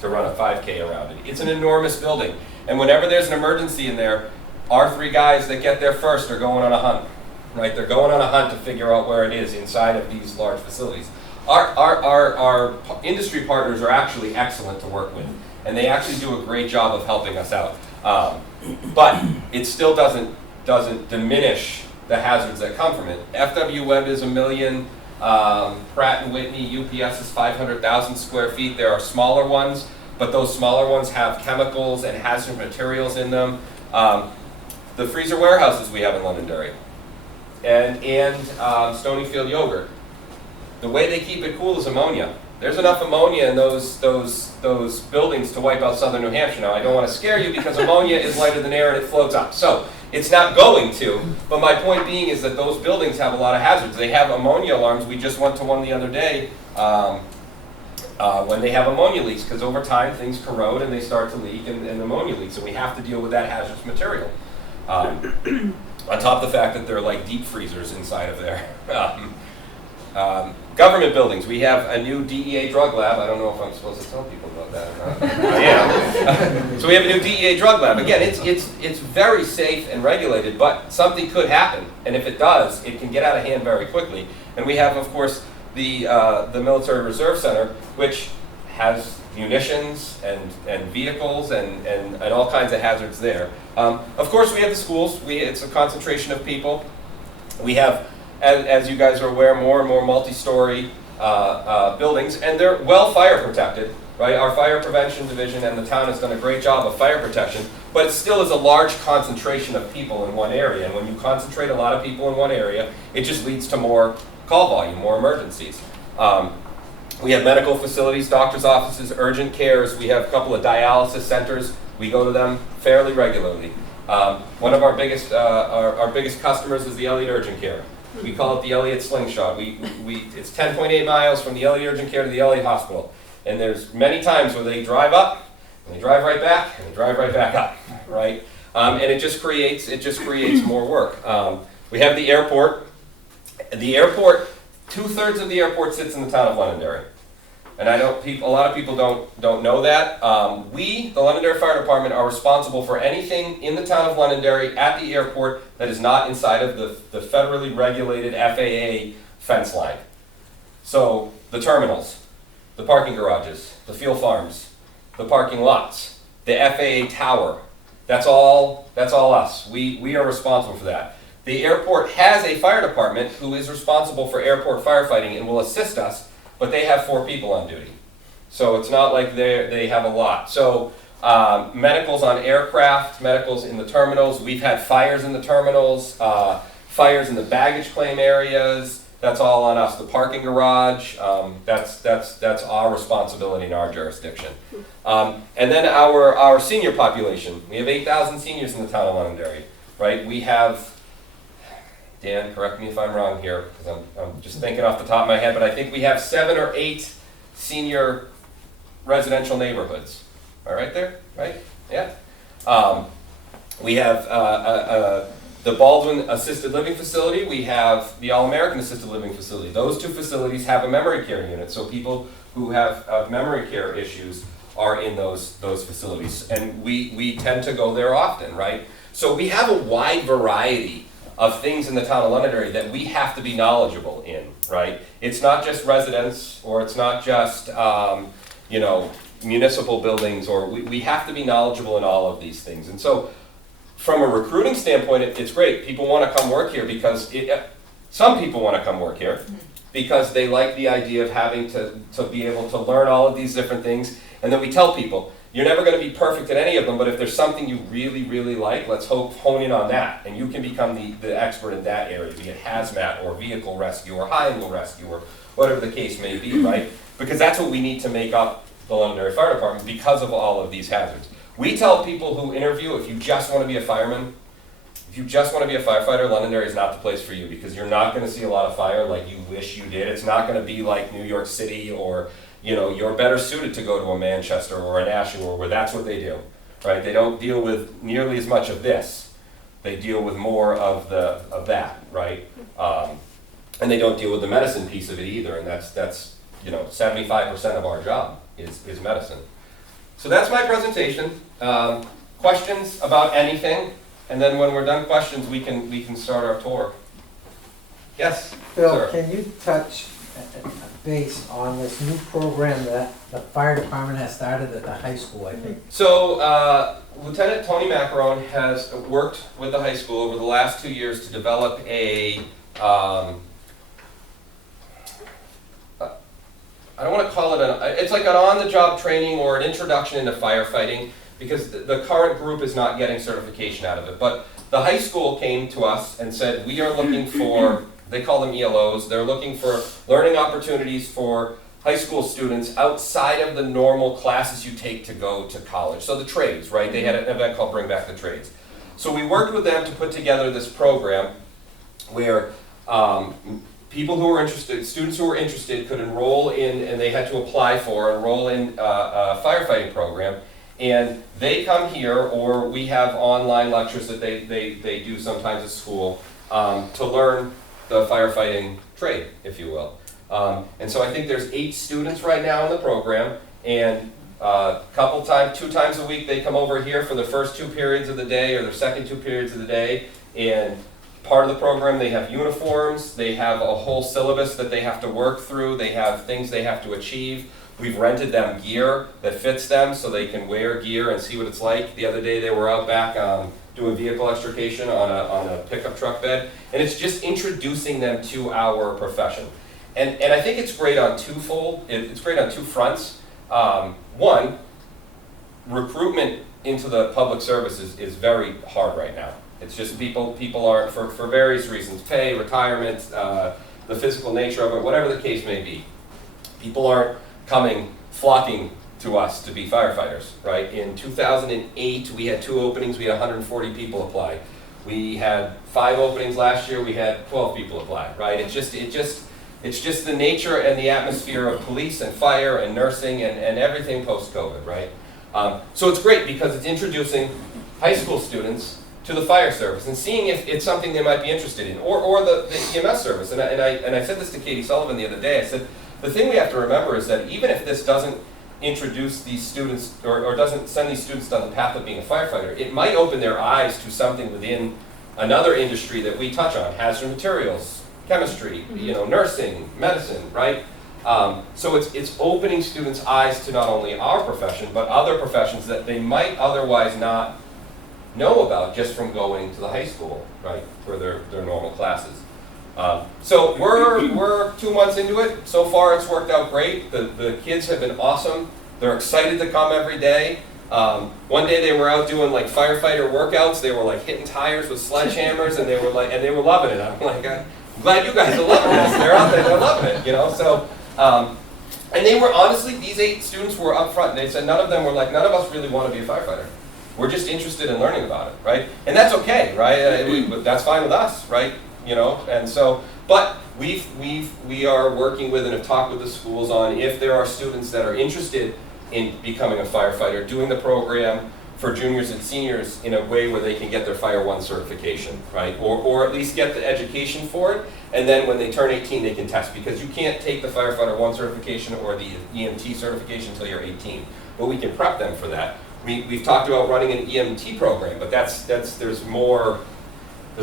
to run a 5K around it. It's an enormous building. And whenever there's an emergency in there, our 3 guys that get there first are going on a hunt, right? They're going on a hunt to figure out where it is inside of these large facilities. Our industry partners are actually excellent to work with, and they actually do a great job of helping us out. But it still doesn't diminish the hazards that come from it. FW Webb is 1 million. Pratt & Whitney, UPS is 500,000 square feet. There are smaller ones, but those smaller ones have chemicals and hazardous materials in them. The freezer warehouses we have in Londonderry, and Stonyfield yogurt. The way they keep it cool is ammonia. There's enough ammonia in those buildings to wipe out southern New Hampshire. Now, I don't want to scare you because ammonia is lighter than air and it floats up. So it's not going to, but my point being is that those buildings have a lot of hazards. They have ammonia alarms. We just went to one the other day when they have ammonia leaks, because over time things corrode and they start to leak and ammonia leaks, and we have to deal with that hazardous material. On top of the fact that they're like deep freezers inside of there. Government buildings. We have a new DEA drug lab. I don't know if I'm supposed to tell people about that or not. I am. So we have a new DEA drug lab. Again, it's very safe and regulated, but something could happen, and if it does, it can get out of hand very quickly. And we have, of course, the Military Reserve Center, which has munitions and vehicles and all kinds of hazards there. Of course, we have the schools. It's a concentration of people. We have, as you guys are aware, more and more multi-story buildings, and they're well fire protected, right? Our fire prevention division and the town has done a great job of fire protection, but it still is a large concentration of people in one area, and when you concentrate a lot of people in one area, it just leads to more call volume, more emergencies. We have medical facilities, doctor's offices, urgent cares. We have a couple of dialysis centers. We go to them fairly regularly. One of our biggest customers is the Elliott Urgent Care. We call it the Elliott Slingshot. It's 10.8 miles from the Elliott Urgent Care to the Elliott Hospital. And there's many times where they drive up, and they drive right back, and they drive right back up, right? And it just creates more work. We have the airport. The airport, 2/3 of the airport sits in the town of Londonderry. And a lot of people don't know that. We, the Londonderry Fire Department, are responsible for anything in the town of Londonderry at the airport that is not inside of the federally regulated FAA fence line. So the terminals, the parking garages, the fuel farms, the parking lots, the FAA tower, that's all us. We are responsible for that. The airport has a fire department who is responsible for airport firefighting and will assist us, but they have 4 people on duty. So it's not like they have a lot. So medicals on aircraft, medicals in the terminals. We've had fires in the terminals, fires in the baggage claim areas. That's all on us. The parking garage, that's our responsibility in our jurisdiction. And then our senior population. We have 8,000 seniors in the town of Londonderry, right? We have, Dan, correct me if I'm wrong here, because I'm just thinking off the top of my head, but I think we have 7 or 8 senior residential neighborhoods. Am I right there? Right? Yeah. We have the Baldwin Assisted Living Facility. We have the All-American Assisted Living Facility. Those 2 facilities have a memory care unit, so people who have memory care issues are in those facilities, and we tend to go there often, right? So we have a wide variety of things in the town of Londonderry that we have to be knowledgeable in, right? It's not just residents, or it's not just municipal buildings, or we have to be knowledgeable in all of these things. And so from a recruiting standpoint, it's great. People want to come work here because some people want to come work here because they like the idea of having to be able to learn all of these different things. And then we tell people, You're never going to be perfect at any of them, but if there's something you really, really like, let's hone in on that. And you can become the expert in that area, be it hazmat or vehicle rescue or high-angle rescue or whatever the case may be, right? Because that's what we need to make up the Londonderry Fire Department because of all of these hazards. We tell people who interview, if you just want to be a fireman, if you just want to be a firefighter, Londonderry is not the place for you like you're not going to see a lot of fire like you wish you did. It's not going to be like New York City or, you're better suited to go to a Manchester or an Nashua where that's what they do, right? They don't deal with nearly as much of this. They deal with more of that, right? And they don't deal with the medicine piece of it either, and that's 75% of our job is medicine. So that's my presentation. Questions about anything, and then when we're done questions, we can start our tour. Yes, Bill, sir. can you touch base on this new program that the fire department has started at the high school, I think? So Lieutenant Tony Macaron has worked with the high school over the last 2 years to develop a I don't want to call it it's like an on-the-job training or an introduction into firefighting, because the current group is not getting certification out of it. But the high school came to us and said, we are looking for, they call them ELOs, they're looking for learning opportunities for high school students outside of the normal classes you take to go to college. So the trades, right? They had an event called Bring Back the Trades. So we worked with them to put together this program where people who were interested, students who were interested could enroll in, and they had to apply for, enroll in a firefighting program. And they come here, or we have online lectures that they do sometimes at school to learn the firefighting trade, if you will. And so I think there's 8 students right now in the program, and 2 times a week they come over here for the first 2 periods of the day or their second 2 periods of the day. And part of the program, they have uniforms, they have a whole syllabus that they have to work through, they have things they have to achieve. We've rented them gear that fits them so they can wear gear and see what it's like. The other day they were out back doing vehicle extrication on a pickup truck bed, and it's just introducing them to our profession. And I think it's great on twofold. It's great on 2 fronts. One, recruitment into the public service is very hard right now. It's just people aren't, for various reasons, pay, retirement, the physical nature of it, whatever the case may be. People aren't flocking to us to be firefighters, right? In 2008, we had 2 openings, we had 140 people apply. We had 5 openings last year, we had 12 people apply, right? It's just the nature and the atmosphere of police and fire and nursing and everything post-COVID, right? So it's great because it's introducing high school students to the fire service and seeing if it's something they might be interested in, or the EMS service. And I said this to Katie Sullivan the other day. I said, the thing we have to remember is that even if this doesn't introduce these students or doesn't send these students down the path of being a firefighter, it might open their eyes to something within another industry that we touch on, hazardous materials, chemistry, nursing, medicine, right? So it's opening students' eyes to not only our profession, but other professions that they might otherwise not know about just from going to the high school, right, for their normal classes. So we're 2 months into it. So far it's worked out great. The kids have been awesome. They're excited to come every day. One day they were out doing like firefighter workouts. They were like hitting tires with sledgehammers, and they were loving it. I'm like, I'm glad you guys are loving this. They're out there, they're loving it, So, and they were honestly, these 8 students were up front. They said none of us really want to be a firefighter. We're just interested in learning about it, right? And that's okay, right? That's fine with us, right? And so, but we are working with and have talked with the schools on if there are students that are interested in becoming a firefighter, doing the program for juniors and seniors in a way where they can get their Fire 1 certification, right? Or at least get the education for it, and then when they turn 18 they can test, because you can't take the Firefighter 1 certification or the EMT certification until you're 18. But we can prep them for that. We've talked about running an EMT program, but there's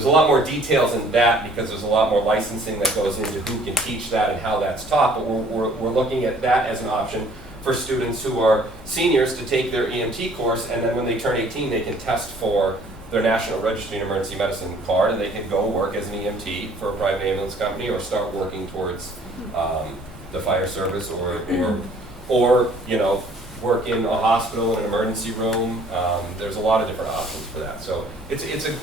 a lot more details in that, because there's a lot more licensing that goes into who can teach that and how that's taught. But we're looking at that as an option for students who are seniors to take their EMT course, and then when they turn 18 they can test for their National Registry and Emergency Medicine card, and they can go work as an EMT for a private ambulance company or start working towards the fire service or work in a hospital in an emergency room. There's a lot of different options for that. So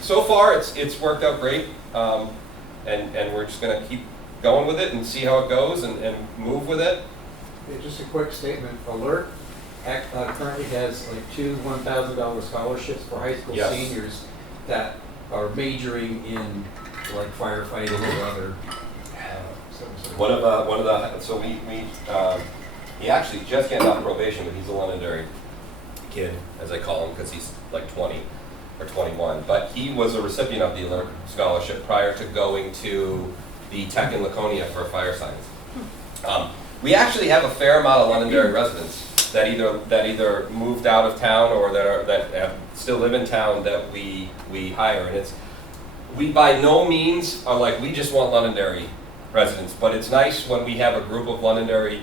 so far it's worked out great, and we're just going to keep going with it and see how it goes and move with it. Okay, just a quick statement. Alert currently has like 2 $1,000 scholarships for high school Yes. seniors that are majoring in like firefighting or other. One of the so he actually just getting off probation, but he's a Londonderry kid, as I call him, because he's like 20 or 21. But he was a recipient of the Alert Scholarship prior to going to the Tech in Laconia for fire science. We actually have a fair amount of Londonderry residents that either moved out of town or that still live in town that we hire, and we by no means are like we just want Londonderry residents, but it's nice when we have a group of Londonderry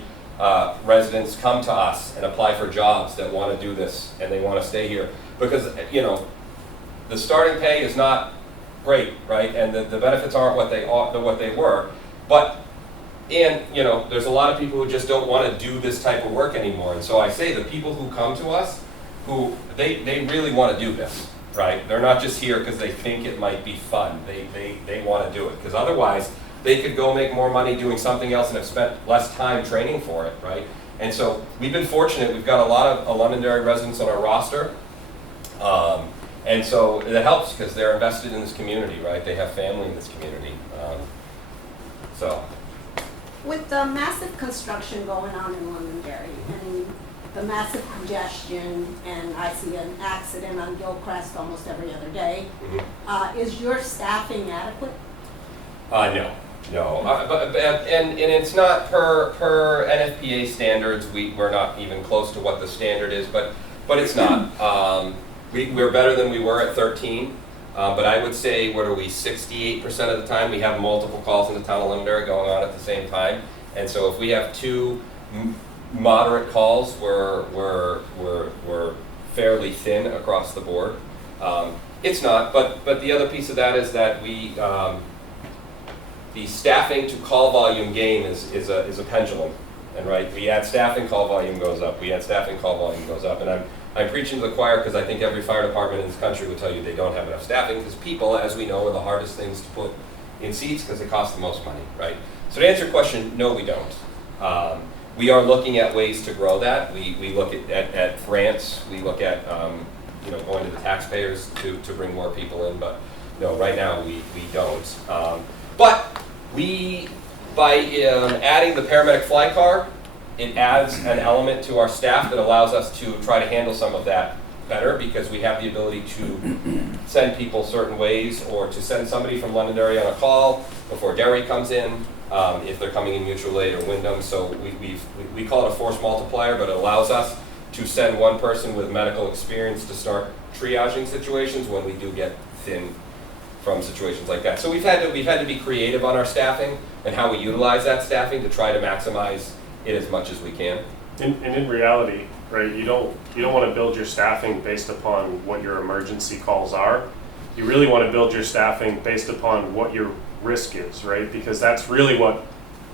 residents come to us and apply for jobs that want to do this and they want to stay here, because the starting pay is not great, right, and the benefits aren't what they were, but there's a lot of people who just don't want to do this type of work anymore. And so I say the people who come to us, who they really want to do this, right? They're not just here because they think it might be fun. They want to do it, because otherwise they could go make more money doing something else and have spent less time training for it, right? And so we've been fortunate. We've got a lot of Londonderry residents on our roster. And so that helps because they're invested in this community, right? They have family in this community. With the massive construction going on in Londonderry and the massive congestion, and I see an accident on Gilcrest almost every other day, is your staffing adequate? No. And it's not per NFPA standards. We're not even close to what the standard is, but it's not. We're better than we were at 13. But I would say, what are we, 68% of the time we have multiple calls in the town of Londonderry going on at the same time. And so if we have 2 moderate calls, we're fairly thin across the board. It's not, but the other piece of that is that the staffing to call volume game is a pendulum. And right, we add staffing, call volume goes up. We add staffing, call volume goes up. And I'm preaching to the choir because I think every fire department in this country will tell you they don't have enough staffing, because people, as we know, are the hardest things to put in seats because they cost the most money, right? So to answer your question, no, we don't. We are looking at ways to grow that. We look at grants. We look at going to the taxpayers to bring more people in, but no, right now we don't. But by adding the paramedic fly car, it adds an element to our staff that allows us to try to handle some of that better, because we have the ability to send people certain ways, or to send somebody from Londonderry on a call before Derry comes in, if they're coming in mutual aid or Wyndham. So we call it a force multiplier, but it allows us to send one person with medical experience to start triaging situations when we do get thin from situations like that. So we've had to be creative on our staffing and how we utilize that staffing to try to maximize it as much as we can. And in reality, right, you don't want to build your staffing based upon what your emergency calls are. You really want to build your staffing based upon what your risk is, right? Because that's really what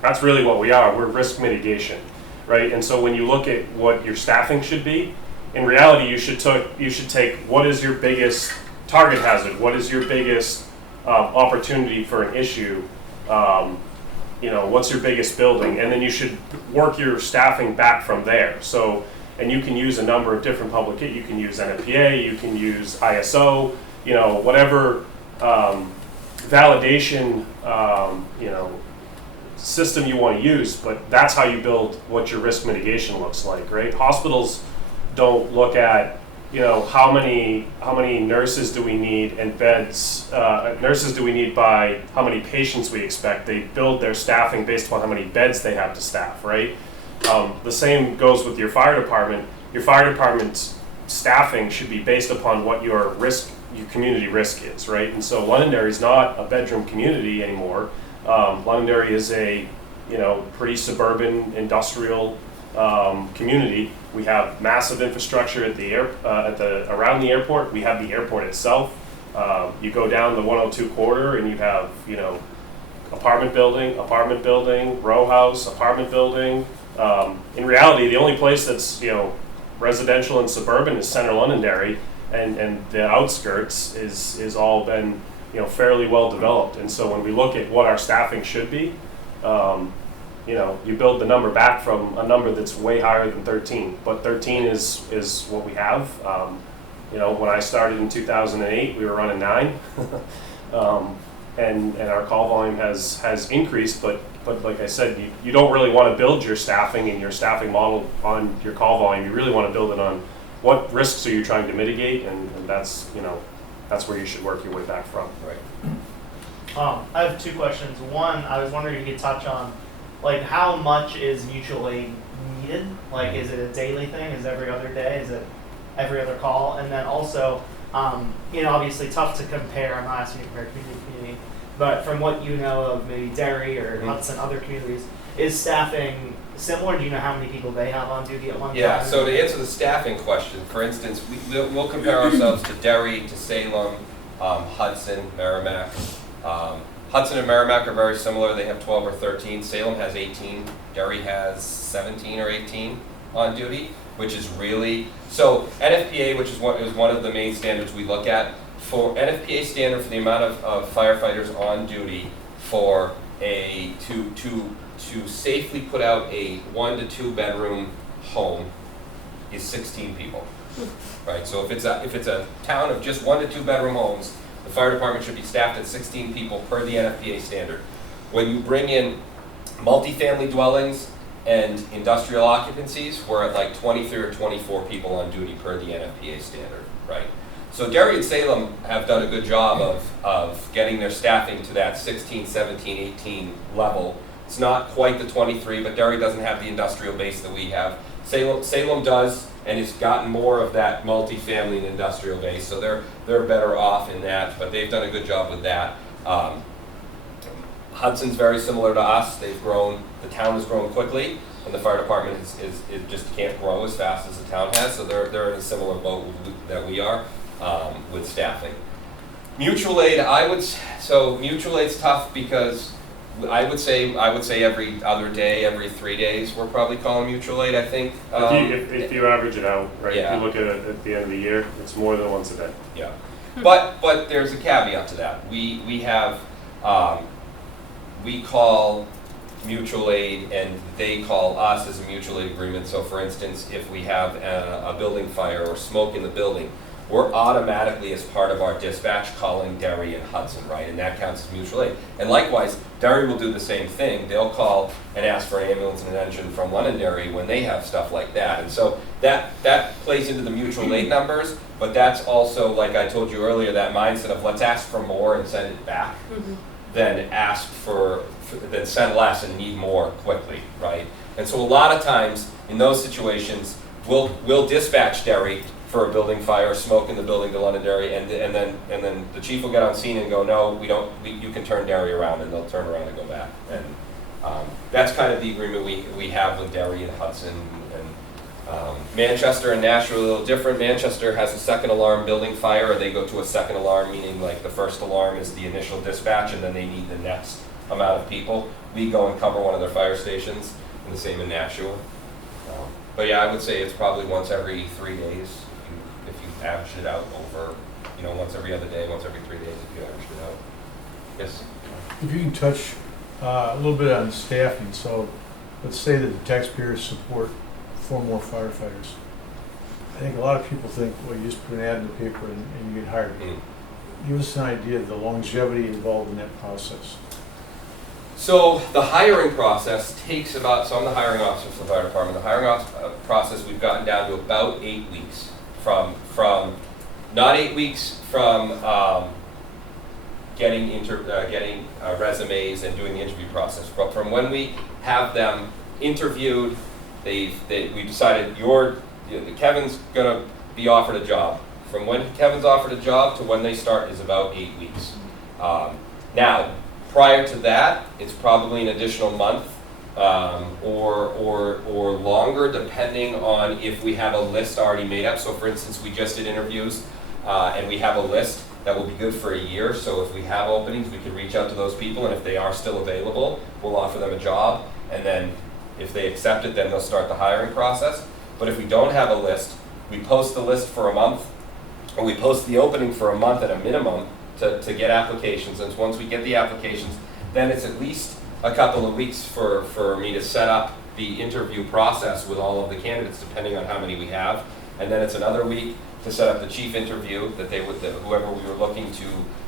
we are. We're risk mitigation, right? And so when you look at what your staffing should be, in reality, you should take what is your biggest target hazard, what is your biggest opportunity for an issue. What's your biggest building, and then you should work your staffing back from there. So, and you can use a number of different you can use NFPA, you can use ISO, whatever validation, system you want to use, but that's how you build what your risk mitigation looks like, right? Hospitals don't look at, how many nurses do we need and beds, nurses do we need by how many patients we expect. They build their staffing based upon how many beds they have to staff, right? The same goes with your fire department. Your fire department's staffing should be based upon what your community risk is, right? And so Londonderry is not a bedroom community anymore. Londonderry is a, pretty suburban industrial community. We have massive infrastructure at around the airport. We have the airport itself. You go down the 102 corridor and you have, apartment building, row house, apartment building. In reality, the only place that's, residential and suburban is center Londonderry, and the outskirts is all been, you know, fairly well developed. And so when we look at what our staffing should be, you know, you build the number back from a number that's way higher than 13, but 13 is what we have. You know, when I started in 2008, we were running 9, and our call volume has increased, but like I said, you don't really want to build your staffing and your staffing model on your call volume. You really want to build it on what risks are you trying to mitigate, and that's, you know, that's where you should work your way back from. Right. I have 2 questions. One, I was wondering if you could touch on, like, how much is mutual aid needed? Like, is it a daily thing? Is it every other day? Is it every other call? And then also, you know, obviously tough to compare. I'm not asking you to compare community to community, but from what you know of maybe Derry or Hudson, other communities, is staffing similar? Do you know how many people they have on duty at one time? Yeah, so to answer the staffing question, for instance, we'll compare ourselves to Derry, to Salem, Hudson, Merrimack. Hudson and Merrimack are very similar. They have 12 or 13. Salem has 18. Derry has 17 or 18 on duty, which is really, so NFPA, which is one of the main standards we look at, for NFPA standard for the amount of firefighters on duty for to safely put out a 1 to 2 bedroom home is 16 people, right? So if it's a town of just 1 to 2 bedroom homes, the fire department should be staffed at 16 people per the NFPA standard. When you bring in multifamily dwellings and industrial occupancies, we're at like 23 or 24 people on duty per the NFPA standard, right? So Derry and Salem have done a good job of getting their staffing to that 16, 17, 18 level. It's not quite the 23, but Derry doesn't have the industrial base that we have. Salem does, and it's gotten more of that multifamily and industrial base, so they're better off in that, but they've done a good job with that. Hudson's very similar to us. They've grown, the town has grown quickly, and the fire department is just can't grow as fast as the town has, so they're in a similar boat that we are with staffing. Mutual aid, so mutual aid's tough because I would say every other day, every 3 days, we're probably calling mutual aid, I think. If you average it out, right? Yeah. If you look at the end of the year, it's more than once a day. Yeah, but there's a caveat to that. We have, we call mutual aid and they call us as a mutual aid agreement. So for instance, if we have a building fire or smoke in the building, we're automatically, as part of our dispatch, calling Derry and Hudson, right? And that counts as mutual aid. And likewise, Derry will do the same thing. They'll call and ask for an ambulance and an engine from Londonderry when they have stuff like that. And so that plays into the mutual aid numbers, but that's also, like I told you earlier, that mindset of let's ask for more and send it back, than then send less and need more quickly, right? And so a lot of times in those situations, we'll dispatch Derry for a building fire, smoke in the building to Londonderry, and then the chief will get on scene and go, no, you can turn Derry around, and they'll turn around and go back. And that's kind of the agreement we have with Derry and Hudson. And Manchester and Nashville are a little different. Manchester has a second alarm building fire, or they go to a second alarm, meaning like the first alarm is the initial dispatch, and then they need the next amount of people. We go and cover one of their fire stations, and the same in Nashua. But yeah, I would say it's probably once every 3 days. If you average it out over, once every other day, once every 3 days, if you average it out. Yes? If you can touch a little bit on staffing, so let's say that the taxpayers support 4 more firefighters. I think a lot of people think, well, you just put an ad in the paper and you get hired. Give us an idea of the longevity involved in that process. So the hiring process takes about, so I'm the hiring officer for the fire department. The hiring process, we've gotten down to about 8 weeks. From not 8 weeks from getting resumes and doing the interview process. But from when we have them interviewed, we decided Kevin's gonna be offered a job. From when Kevin's offered a job to when they start is about 8 weeks. Now, prior to that, it's probably an additional month. Or longer, depending on if we have a list already made up. So for instance, we just did interviews and we have a list that will be good for a year. So if we have openings, we can reach out to those people, and if they are still available, we'll offer them a job. And then if they accept it, then they'll start the hiring process. But if we don't have a list, we post the list for a month, or we post the opening for a month at a minimum to get applications. And once we get the applications, then it's at least a couple of weeks for me to set up the interview process with all of the candidates, depending on how many we have. And then it's another week to set up the chief interview that whoever we were looking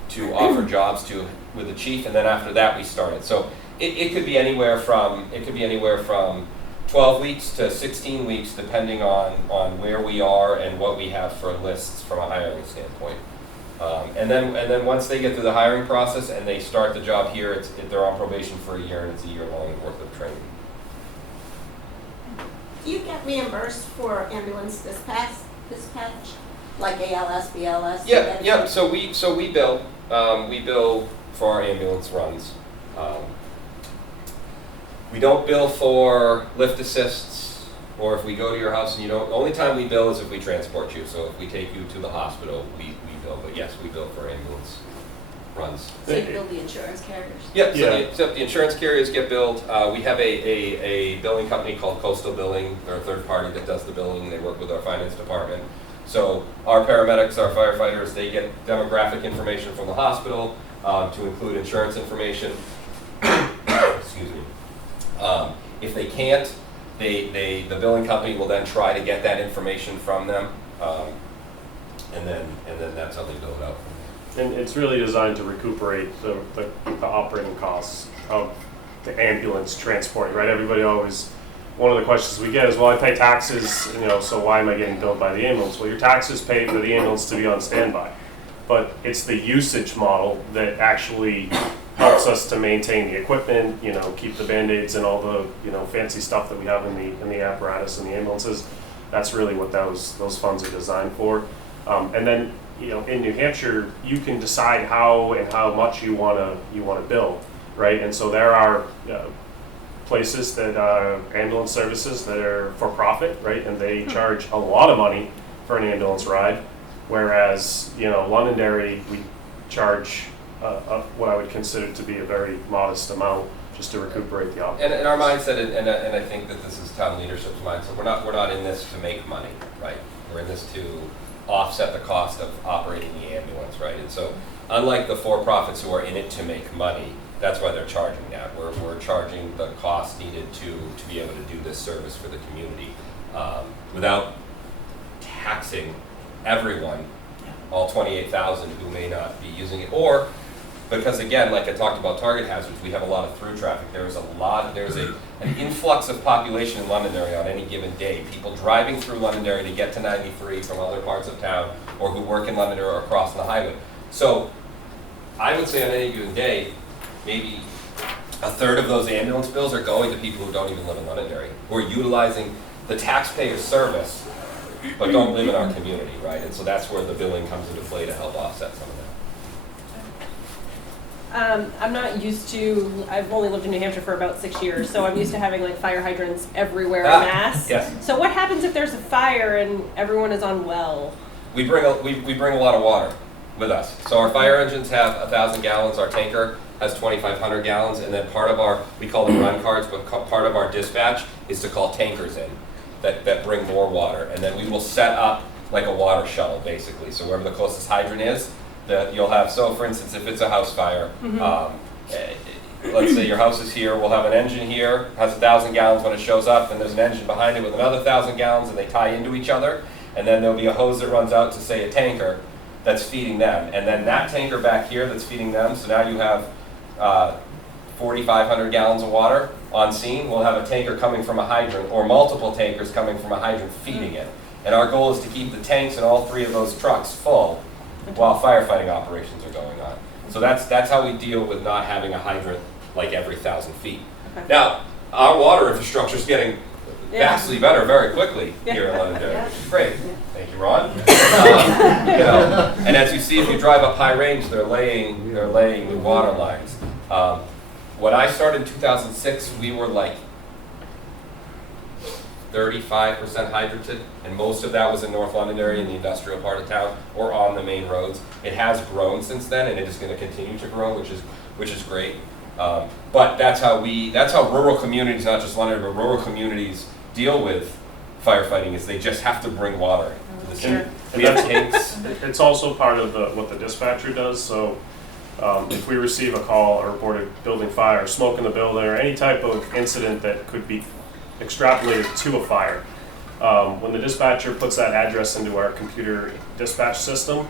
to offer jobs to with the chief, and then after that we started. So it could be anywhere from 12 weeks to 16 weeks, depending on where we are and what we have for lists from a hiring standpoint. And then once they get through the hiring process and they start the job here, they're on probation for a year, and it's a year-long worth of training. Do you get reimbursed for ambulance dispatch, like ALS, BLS? Yeah. So we bill for our ambulance runs. We don't bill for lift assists, or if we go to your house and you don't. The only time we bill is if we transport you. So if we take you to the hospital, we bill. But yes, we bill for ambulance runs. So you bill the insurance carriers? Yep. So the insurance carriers get billed. We have a billing company called Coastal Billing. They're a third party that does the billing. They work with our finance department. So our paramedics, our firefighters, they get demographic information from the hospital to include insurance information. Excuse me. If they can't, the billing company will then try to get that information from them, and then that's how they bill it out. And it's really designed to recuperate the operating costs of the ambulance transport, right? Everybody always, one of the questions we get is, well, I pay taxes, so why am I getting billed by the ambulance? Well, your taxes pay for the ambulance to be on standby. But it's the usage model that actually helps us to maintain the equipment, keep the Band-Aids and all the, fancy stuff that we have in the apparatus and the ambulances. That's really what those funds are designed for. And then, in New Hampshire, you can decide how and how much you want to bill, right? And so there are places that ambulance services that are for profit, right? And they charge a lot of money for an ambulance ride, whereas Londonderry, we charge what I would consider to be a very modest amount just to recuperate the operation. And our mindset, and I think that this is town leadership's mindset. We're not in this to make money, right? We're in this to offset the cost of operating the ambulance, right? And so, unlike the for-profits who are in it to make money, that's why they're charging that. We're charging the cost needed to be able to do this service for the community without taxing everyone, all 28,000 who may not be using it, or because again, like I talked about target hazards, we have a lot of through traffic. There's an influx of population in Londonderry on any given day. People driving through Londonderry to get to 93 from other parts of town, or who work in Londonderry or across the highway. So I would say on any given day, maybe a third of those ambulance bills are going to people who don't even live in Londonderry, who are utilizing the taxpayer's service, but don't live in our community, right? And so that's where the billing comes into play to help offset some of that. I'm not used to, I've only lived in New Hampshire for about 6 years, so I'm used to having like fire hydrants everywhere in Mass. Yes. So what happens if there's a fire and everyone is on well? We bring a lot of water with us. So our fire engines have 1,000 gallons, our tanker has 2,500 gallons, and then part of our, we call them run cards, but part of our dispatch is to call tankers in that bring more water. And then we will set up like a water shuttle, basically. So wherever the closest hydrant is, you'll have, so for instance, if it's a house fire, let's say your house is here, we'll have an engine here, has 1,000 gallons when it shows up, and there's an engine behind it with another 1,000 gallons, and they tie into each other, and then there'll be a hose that runs out to, say, a tanker that's feeding them, and then that tanker back here that's feeding them, so now you have 4,500 gallons of water on scene. We'll have a tanker coming from a hydrant, or multiple tankers coming from a hydrant feeding it. And our goal is to keep the tanks in all three of those trucks full while firefighting operations are going on. So that's how we deal with not having a hydrant like every 1,000 feet. Okay. Now, our water infrastructure is getting vastly better very quickly here in Londonderry, which is great. Thank you, Ron. And as you see, if you drive up High Range, they're laying new water lines. When I started in 2006, we were like 35% hydrated, and most of that was in North Londonderry in the industrial part of town or on the main roads. It has grown since then, and it is going to continue to grow, which is great. But that's how rural communities, not just Londonderry, but rural communities deal with firefighting is they just have to bring water to the scene. Sure. We have tanks. It's also part of what the dispatcher does, so if we receive a call or report a building fire, smoke in the building, or any type of incident that could be extrapolated to a fire, when the dispatcher puts that address into our computer dispatch system,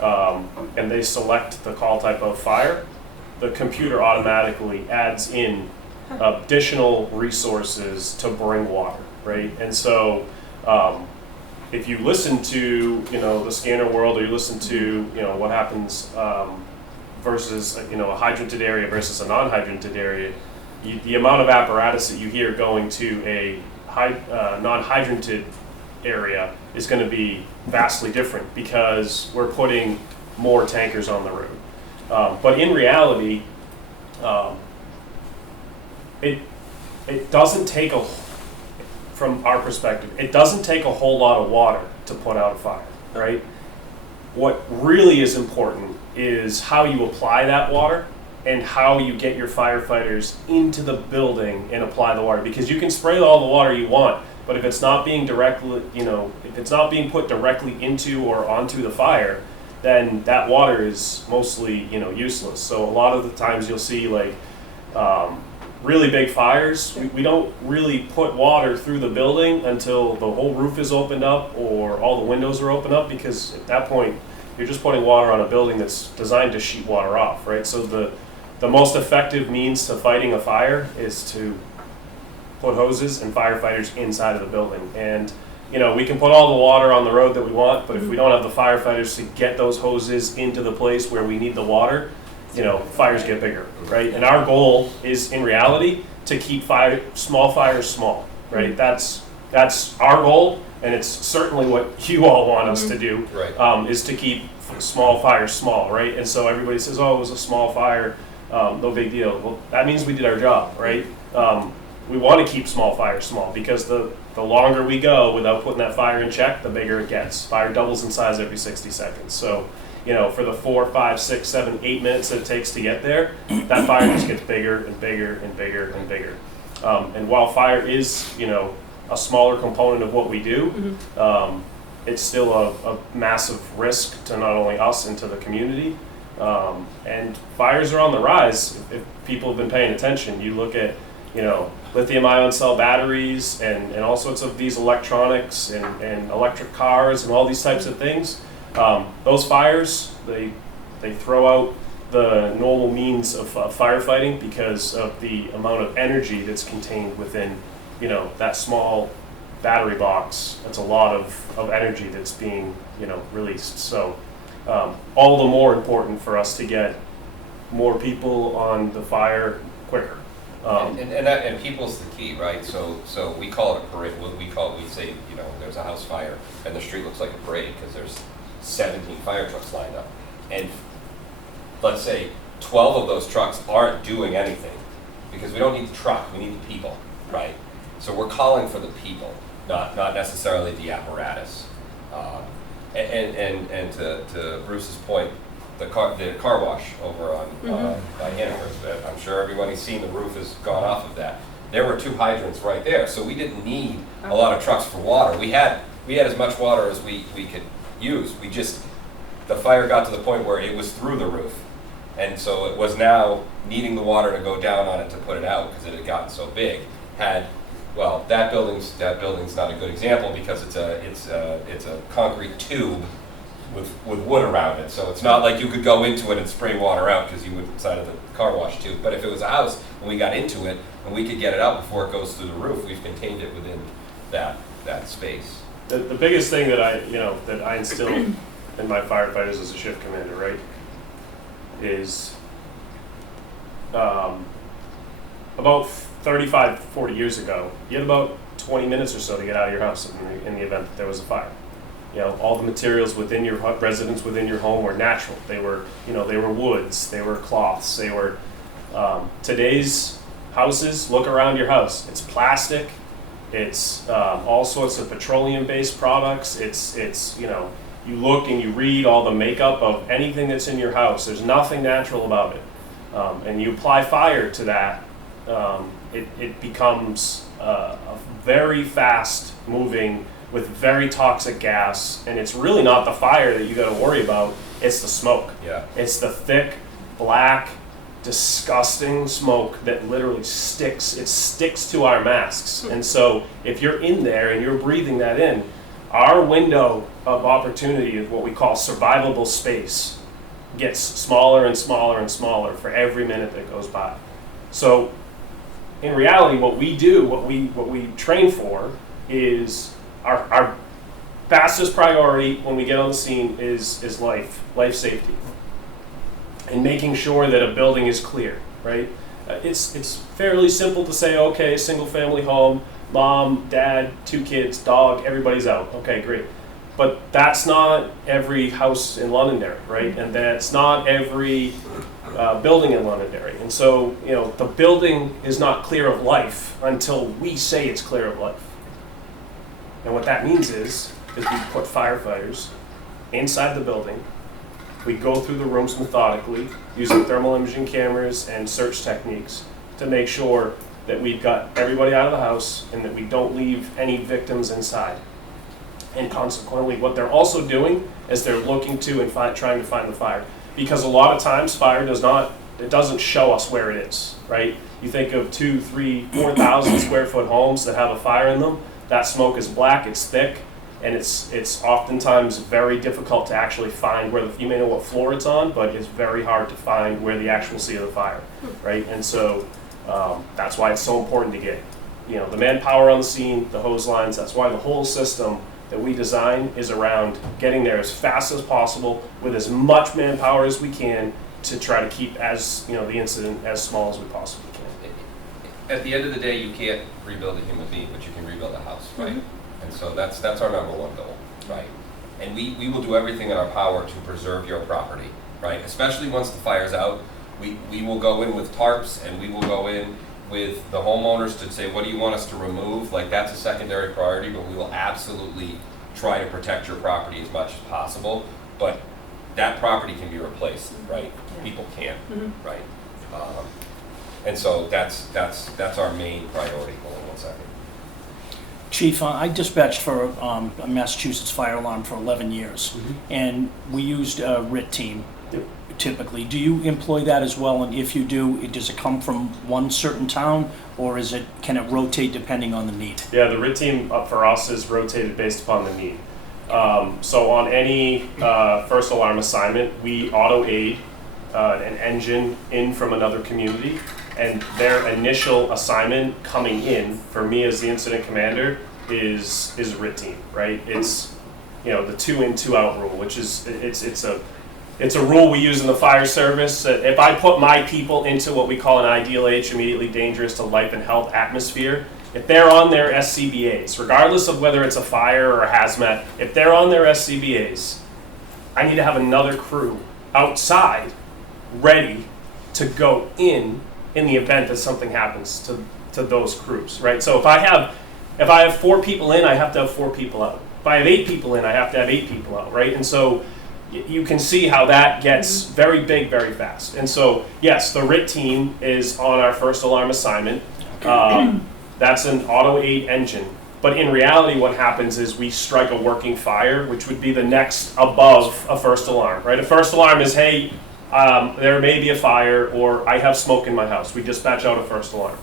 and they select the call type of fire, the computer automatically adds in additional resources to bring water, right? And so if you listen to, the scanner world, or you listen to, what happens versus, a hydranted area versus a non-hydranted area, the amount of apparatus that you hear going to a non-hydranted area is going to be vastly different because we're putting more tankers on the road. But in reality, it doesn't take from our perspective, it doesn't take a whole lot of water to put out a fire, right? What really is important is how you apply that water and how you get your firefighters into the building and apply the water. Because you can spray all the water you want, but if it's not being if it's not being put directly into or onto the fire, then that water is mostly, useless. So a lot of the times you'll see really big fires, we don't really put water through the building until the whole roof is opened up or all the windows are opened up, because at that point you're just putting water on a building that's designed to sheet water off, right? So the most effective means to fighting a fire is to put hoses and firefighters inside of the building. And we can put all the water on the road that we want, but if we don't have the firefighters to get those hoses into the place where we need the water, fires get bigger, right? And our goal is, in reality, to keep small fires small, right? That's our goal, and it's certainly what you all want us to do, Right. Is to keep small fires small, right? And so everybody says, oh, it was a small fire, no big deal. Well, that means we did our job, right? We want to keep small fires small, because the longer we go without putting that fire in check, the bigger it gets. Fire doubles in size every 60 seconds. So, for the 4, 5, 6, 7, 8 minutes that it takes to get there, that fire just gets bigger and bigger and bigger and bigger. And while fire is, a smaller component of what we do, it's still a massive risk to not only us and to the community. And fires are on the rise. If people have been paying attention, you look at, lithium-ion cell batteries and all sorts of these electronics and electric cars and all these types of things. Those fires, they throw out the normal means of firefighting because of the amount of energy that's contained within, that small battery box. That's a lot of energy that's being, released. So all the more important for us to get more people on the fire quicker. And people's the key, right? So we call it a parade. We say, there's a house fire and the street looks like a parade because there's 17 fire trucks lined up. And let's say 12 of those trucks aren't doing anything because we don't need the truck, we need the people, right? So we're calling for the people, not necessarily the apparatus. And to Bruce's point, the car wash over on by Hannaford, I'm sure everybody's seen the roof has gone off of that. There were 2 hydrants right there, so we didn't need a lot of trucks for water. We had as much water as we could use. The fire got to the point where it was through the roof, and so it was now needing the water to go down on it to put it out because it had gotten so big. That building's not a good example because it's a concrete tube with wood around it, so it's not like you could go into it and spray water out because you would inside of the car wash tube. But if it was a house and we got into it and we could get it out before it goes through the roof, we've contained it within that space. The biggest thing that I instill in my firefighters as a shift commander, right, is about 35, 40 years ago, you had about 20 minutes or so to get out of your house in the event that there was a fire. All the materials within your residence, within your home, were natural. They were woods, they were cloths, they were, today's houses, look around your house. It's plastic, it's all sorts of petroleum-based products. It's you look and you read all the makeup of anything that's in your house. There's nothing natural about it. And you apply fire to that, it becomes a very fast moving with very toxic gas, and it's really not the fire that you got to worry about, it's the smoke. Yeah. It's the thick, black, disgusting smoke that literally sticks to our masks. And so if you're in there and you're breathing that in, our window of opportunity is what we call survivable space gets smaller and smaller and smaller for every minute that goes by. So in reality, what we do, what we train for is our fastest priority when we get on the scene is life safety, and making sure that a building is clear, right? It's fairly simple to say, okay, single family home, mom, dad, 2 kids, dog, everybody's out. Okay, great. But that's not every house in Londonderry, right? And that's not every building in Londonderry. And so, the building is not clear of life until we say it's clear of life. And what that means is we put firefighters inside the building. We go through the rooms methodically using thermal imaging cameras and search techniques to make sure that we've got everybody out of the house and that we don't leave any victims inside. And consequently, what they're also doing is they're looking to and trying to find the fire. Because a lot of times fire doesn't show us where it is, right? You think of 2, 3, 4,000 square foot homes that have a fire in them. That smoke is black, it's thick, and it's oftentimes very difficult to actually find where you may know what floor it's on, but it's very hard to find where the actual seat of the fire, right? And so that's why it's so important to get the manpower on the scene, the hose lines. That's why the whole system that we design is around getting there as fast as possible with as much manpower as we can to try to keep the incident as small as we possibly can. At the end of the day, you can't rebuild a human being, but you can rebuild a house, right? Mm-hmm. And so that's our number one goal, right? And we will do everything in our power to preserve your property, right? Especially once the fire's out, we will go in with tarps, and we will go in with the homeowners to say, what do you want us to remove? Like, that's a secondary priority, but we will absolutely try to protect your property as much as possible. But that property can be replaced, right? Yeah. People can't, Mm-hmm. right? And so that's our main priority. Hold on one second. Chief, I dispatched for a Massachusetts fire alarm for 11 years, and we used a RIT team typically. Do you employ that as well? And if you do, does it come from one certain town, or can it rotate depending on the need? Yeah, the RIT team for us is rotated based upon the need. So on any first alarm assignment, we auto aid an engine in from another community, and their initial assignment coming in for me as the incident commander is a RIT team, right? It's the 2 in 2 out rule, which is it's a rule we use in the fire service. That if I put my people into what we call an IDLH, immediately dangerous to life and health atmosphere, if they're on their SCBAs, regardless of whether it's a fire or a hazmat, if they're on their SCBAs, I need to have another crew outside ready to go in the event that something happens to those crews, right? So if I have 4 people in, I have to have 4 people out. If I have 8 people in, I have to have 8 people out, right? And so you can see how that gets very big very fast. And so, yes, the RIT team is on our first alarm assignment. That's an auto aid engine. But in reality, what happens is we strike a working fire, which would be the next above a first alarm, right? A first alarm is, hey, there may be a fire, or I have smoke in my house. We dispatch out a first alarm.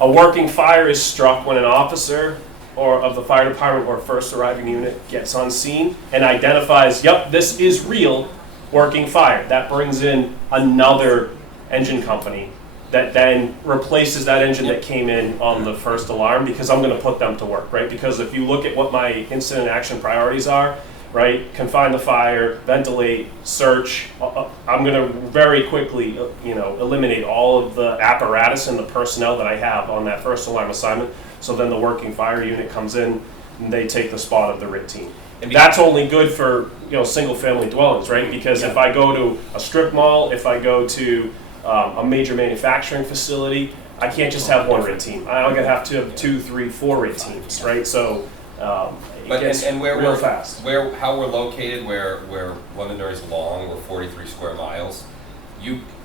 A working fire is struck when an officer or of the fire department or first arriving unit gets on scene and identifies, yep, this is real working fire. That brings in another engine company that then replaces that engine that came in on the first alarm, because I'm going to put them to work, right? Because if you look at what my incident action priorities are, right, confine the fire, ventilate, search, I'm going to very quickly, eliminate all of the apparatus and the personnel that I have on that first alarm assignment. So then the working fire unit comes in and they take the spot of the RIT team. And that's only good for single family dwellings, right? Because if I go to a strip mall, if I go to a major manufacturing facility, I can't just have one RIT team. I'm going to have to have 2, 3, 4 RIT teams, right? So it gets real fast. How we're located, where Londonderry is long, we're 43 square miles.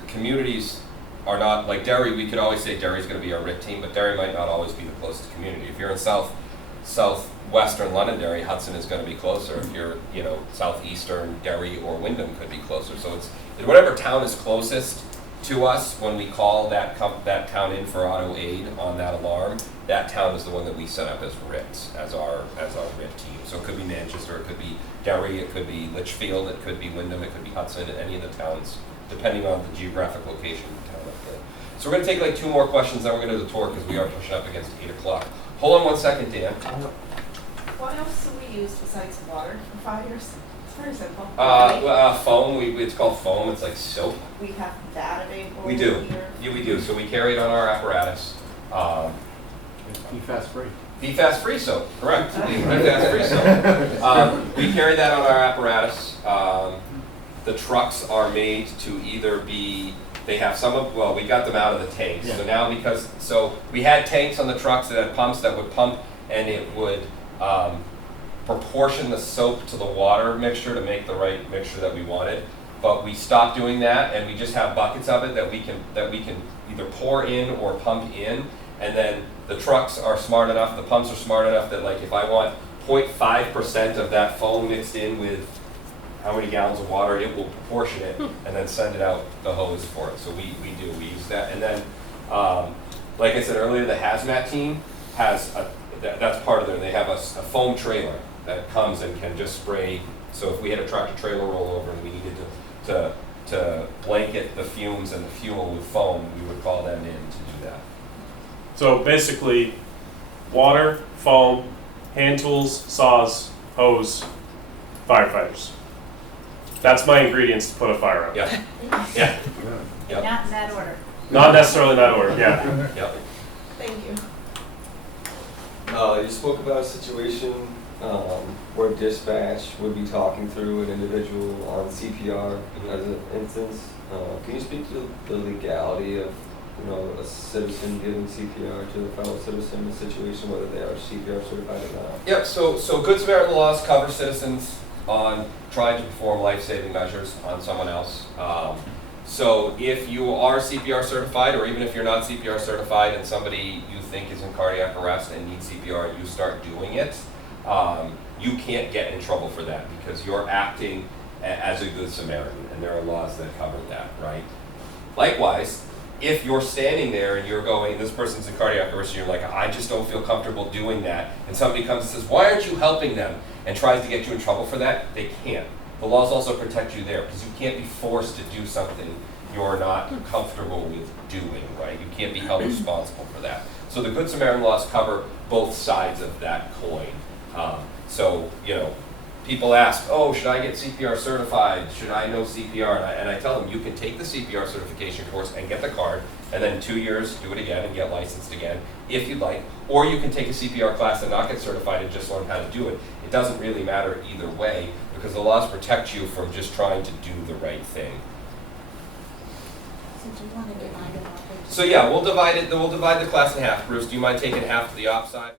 Communities are not, like Derry, we could always say Derry's gonna be our RIT team, but Derry might not always be the closest community. If you're in southwestern Londonderry, Hudson is gonna be closer. If you're, you know, southeastern Derry or Wyndham could be closer. So it's whatever town is closest to us when we call that town in for auto aid on that alarm, that town is the one that we set up as RIT, as our RIT team. So it could be Manchester, it could be Derry, it could be Litchfield, it could be Wyndham, it could be Hudson, any of the towns, depending on the geographic location of the town up there. So we're gonna take like 2 more questions, then we're gonna do the tour because we are pushing up against 8 o'clock. Hold on 1 second, Dan. What else do we use besides water for fires? It's very simple. Foam, it's called foam, it's like soap. We have that available We do. here. Yeah, we do. So we carry it on our apparatus. PFAS free. PFAS free soap, correct. PFAS free soap. We carry that on our apparatus. The trucks are made to either be, they have some of, well, we got them out of the tanks. Yeah. So now so we had tanks on the trucks that had pumps that would pump and it would proportion the soap to the water mixture to make the right mixture that we wanted. But we stopped doing that and we just have buckets of it that we can either pour in or pump in. And then the trucks are smart enough, the pumps are smart enough that like if I want 0.5% of that foam mixed in with how many gallons of water, it will proportion it and then send it out the hose for it. So we use that. And then, like I said earlier, the hazmat team has, that's part of it. They have a foam trailer that comes and can just spray. So if we had a tractor trailer rollover and we needed to blanket the fumes and the fuel with foam, we would call them in to do that. So basically, water, foam, hand tools, saws, hose, firefighters. That's my ingredients to put a fire out. Yeah. Yeah. Yep. Not in that order. Not necessarily in that order, yeah. Yep. Thank you. You spoke about a situation where dispatch would be talking through an individual on CPR as an instance. Can you speak to the legality of, you know, a citizen giving CPR to a fellow citizen in a situation, whether they are CPR certified or not? Yep, so Good Samaritan laws cover citizens on trying to perform life-saving measures on someone else. So if you are CPR certified, or even if you're not CPR certified and somebody you think is in cardiac arrest and needs CPR and you start doing it, you can't get in trouble for that because you're acting as a Good Samaritan, and there are laws that cover that, right? Likewise, if you're standing there and you're going, this person's in cardiac arrest, and you're like, I just don't feel comfortable doing that, and somebody comes and says, why aren't you helping them, and tries to get you in trouble for that, they can't. The laws also protect you there, because you can't be forced to do something you're not comfortable with doing, right? You can't be held responsible for that. So the Good Samaritan laws cover both sides of that coin. So, you know, people ask, oh, should I get CPR certified? Should I know CPR? And I tell them, you can take the CPR certification course and get the card, and then 2 years, do it again and get licensed again, if you'd like. Or you can take a CPR class and not get certified and just learn how to do it. It doesn't really matter either way, because the laws protect you from just trying to do the right thing. So do you want to divide it up? So yeah, we'll divide the class in half. Bruce, do you mind taking half to the op side?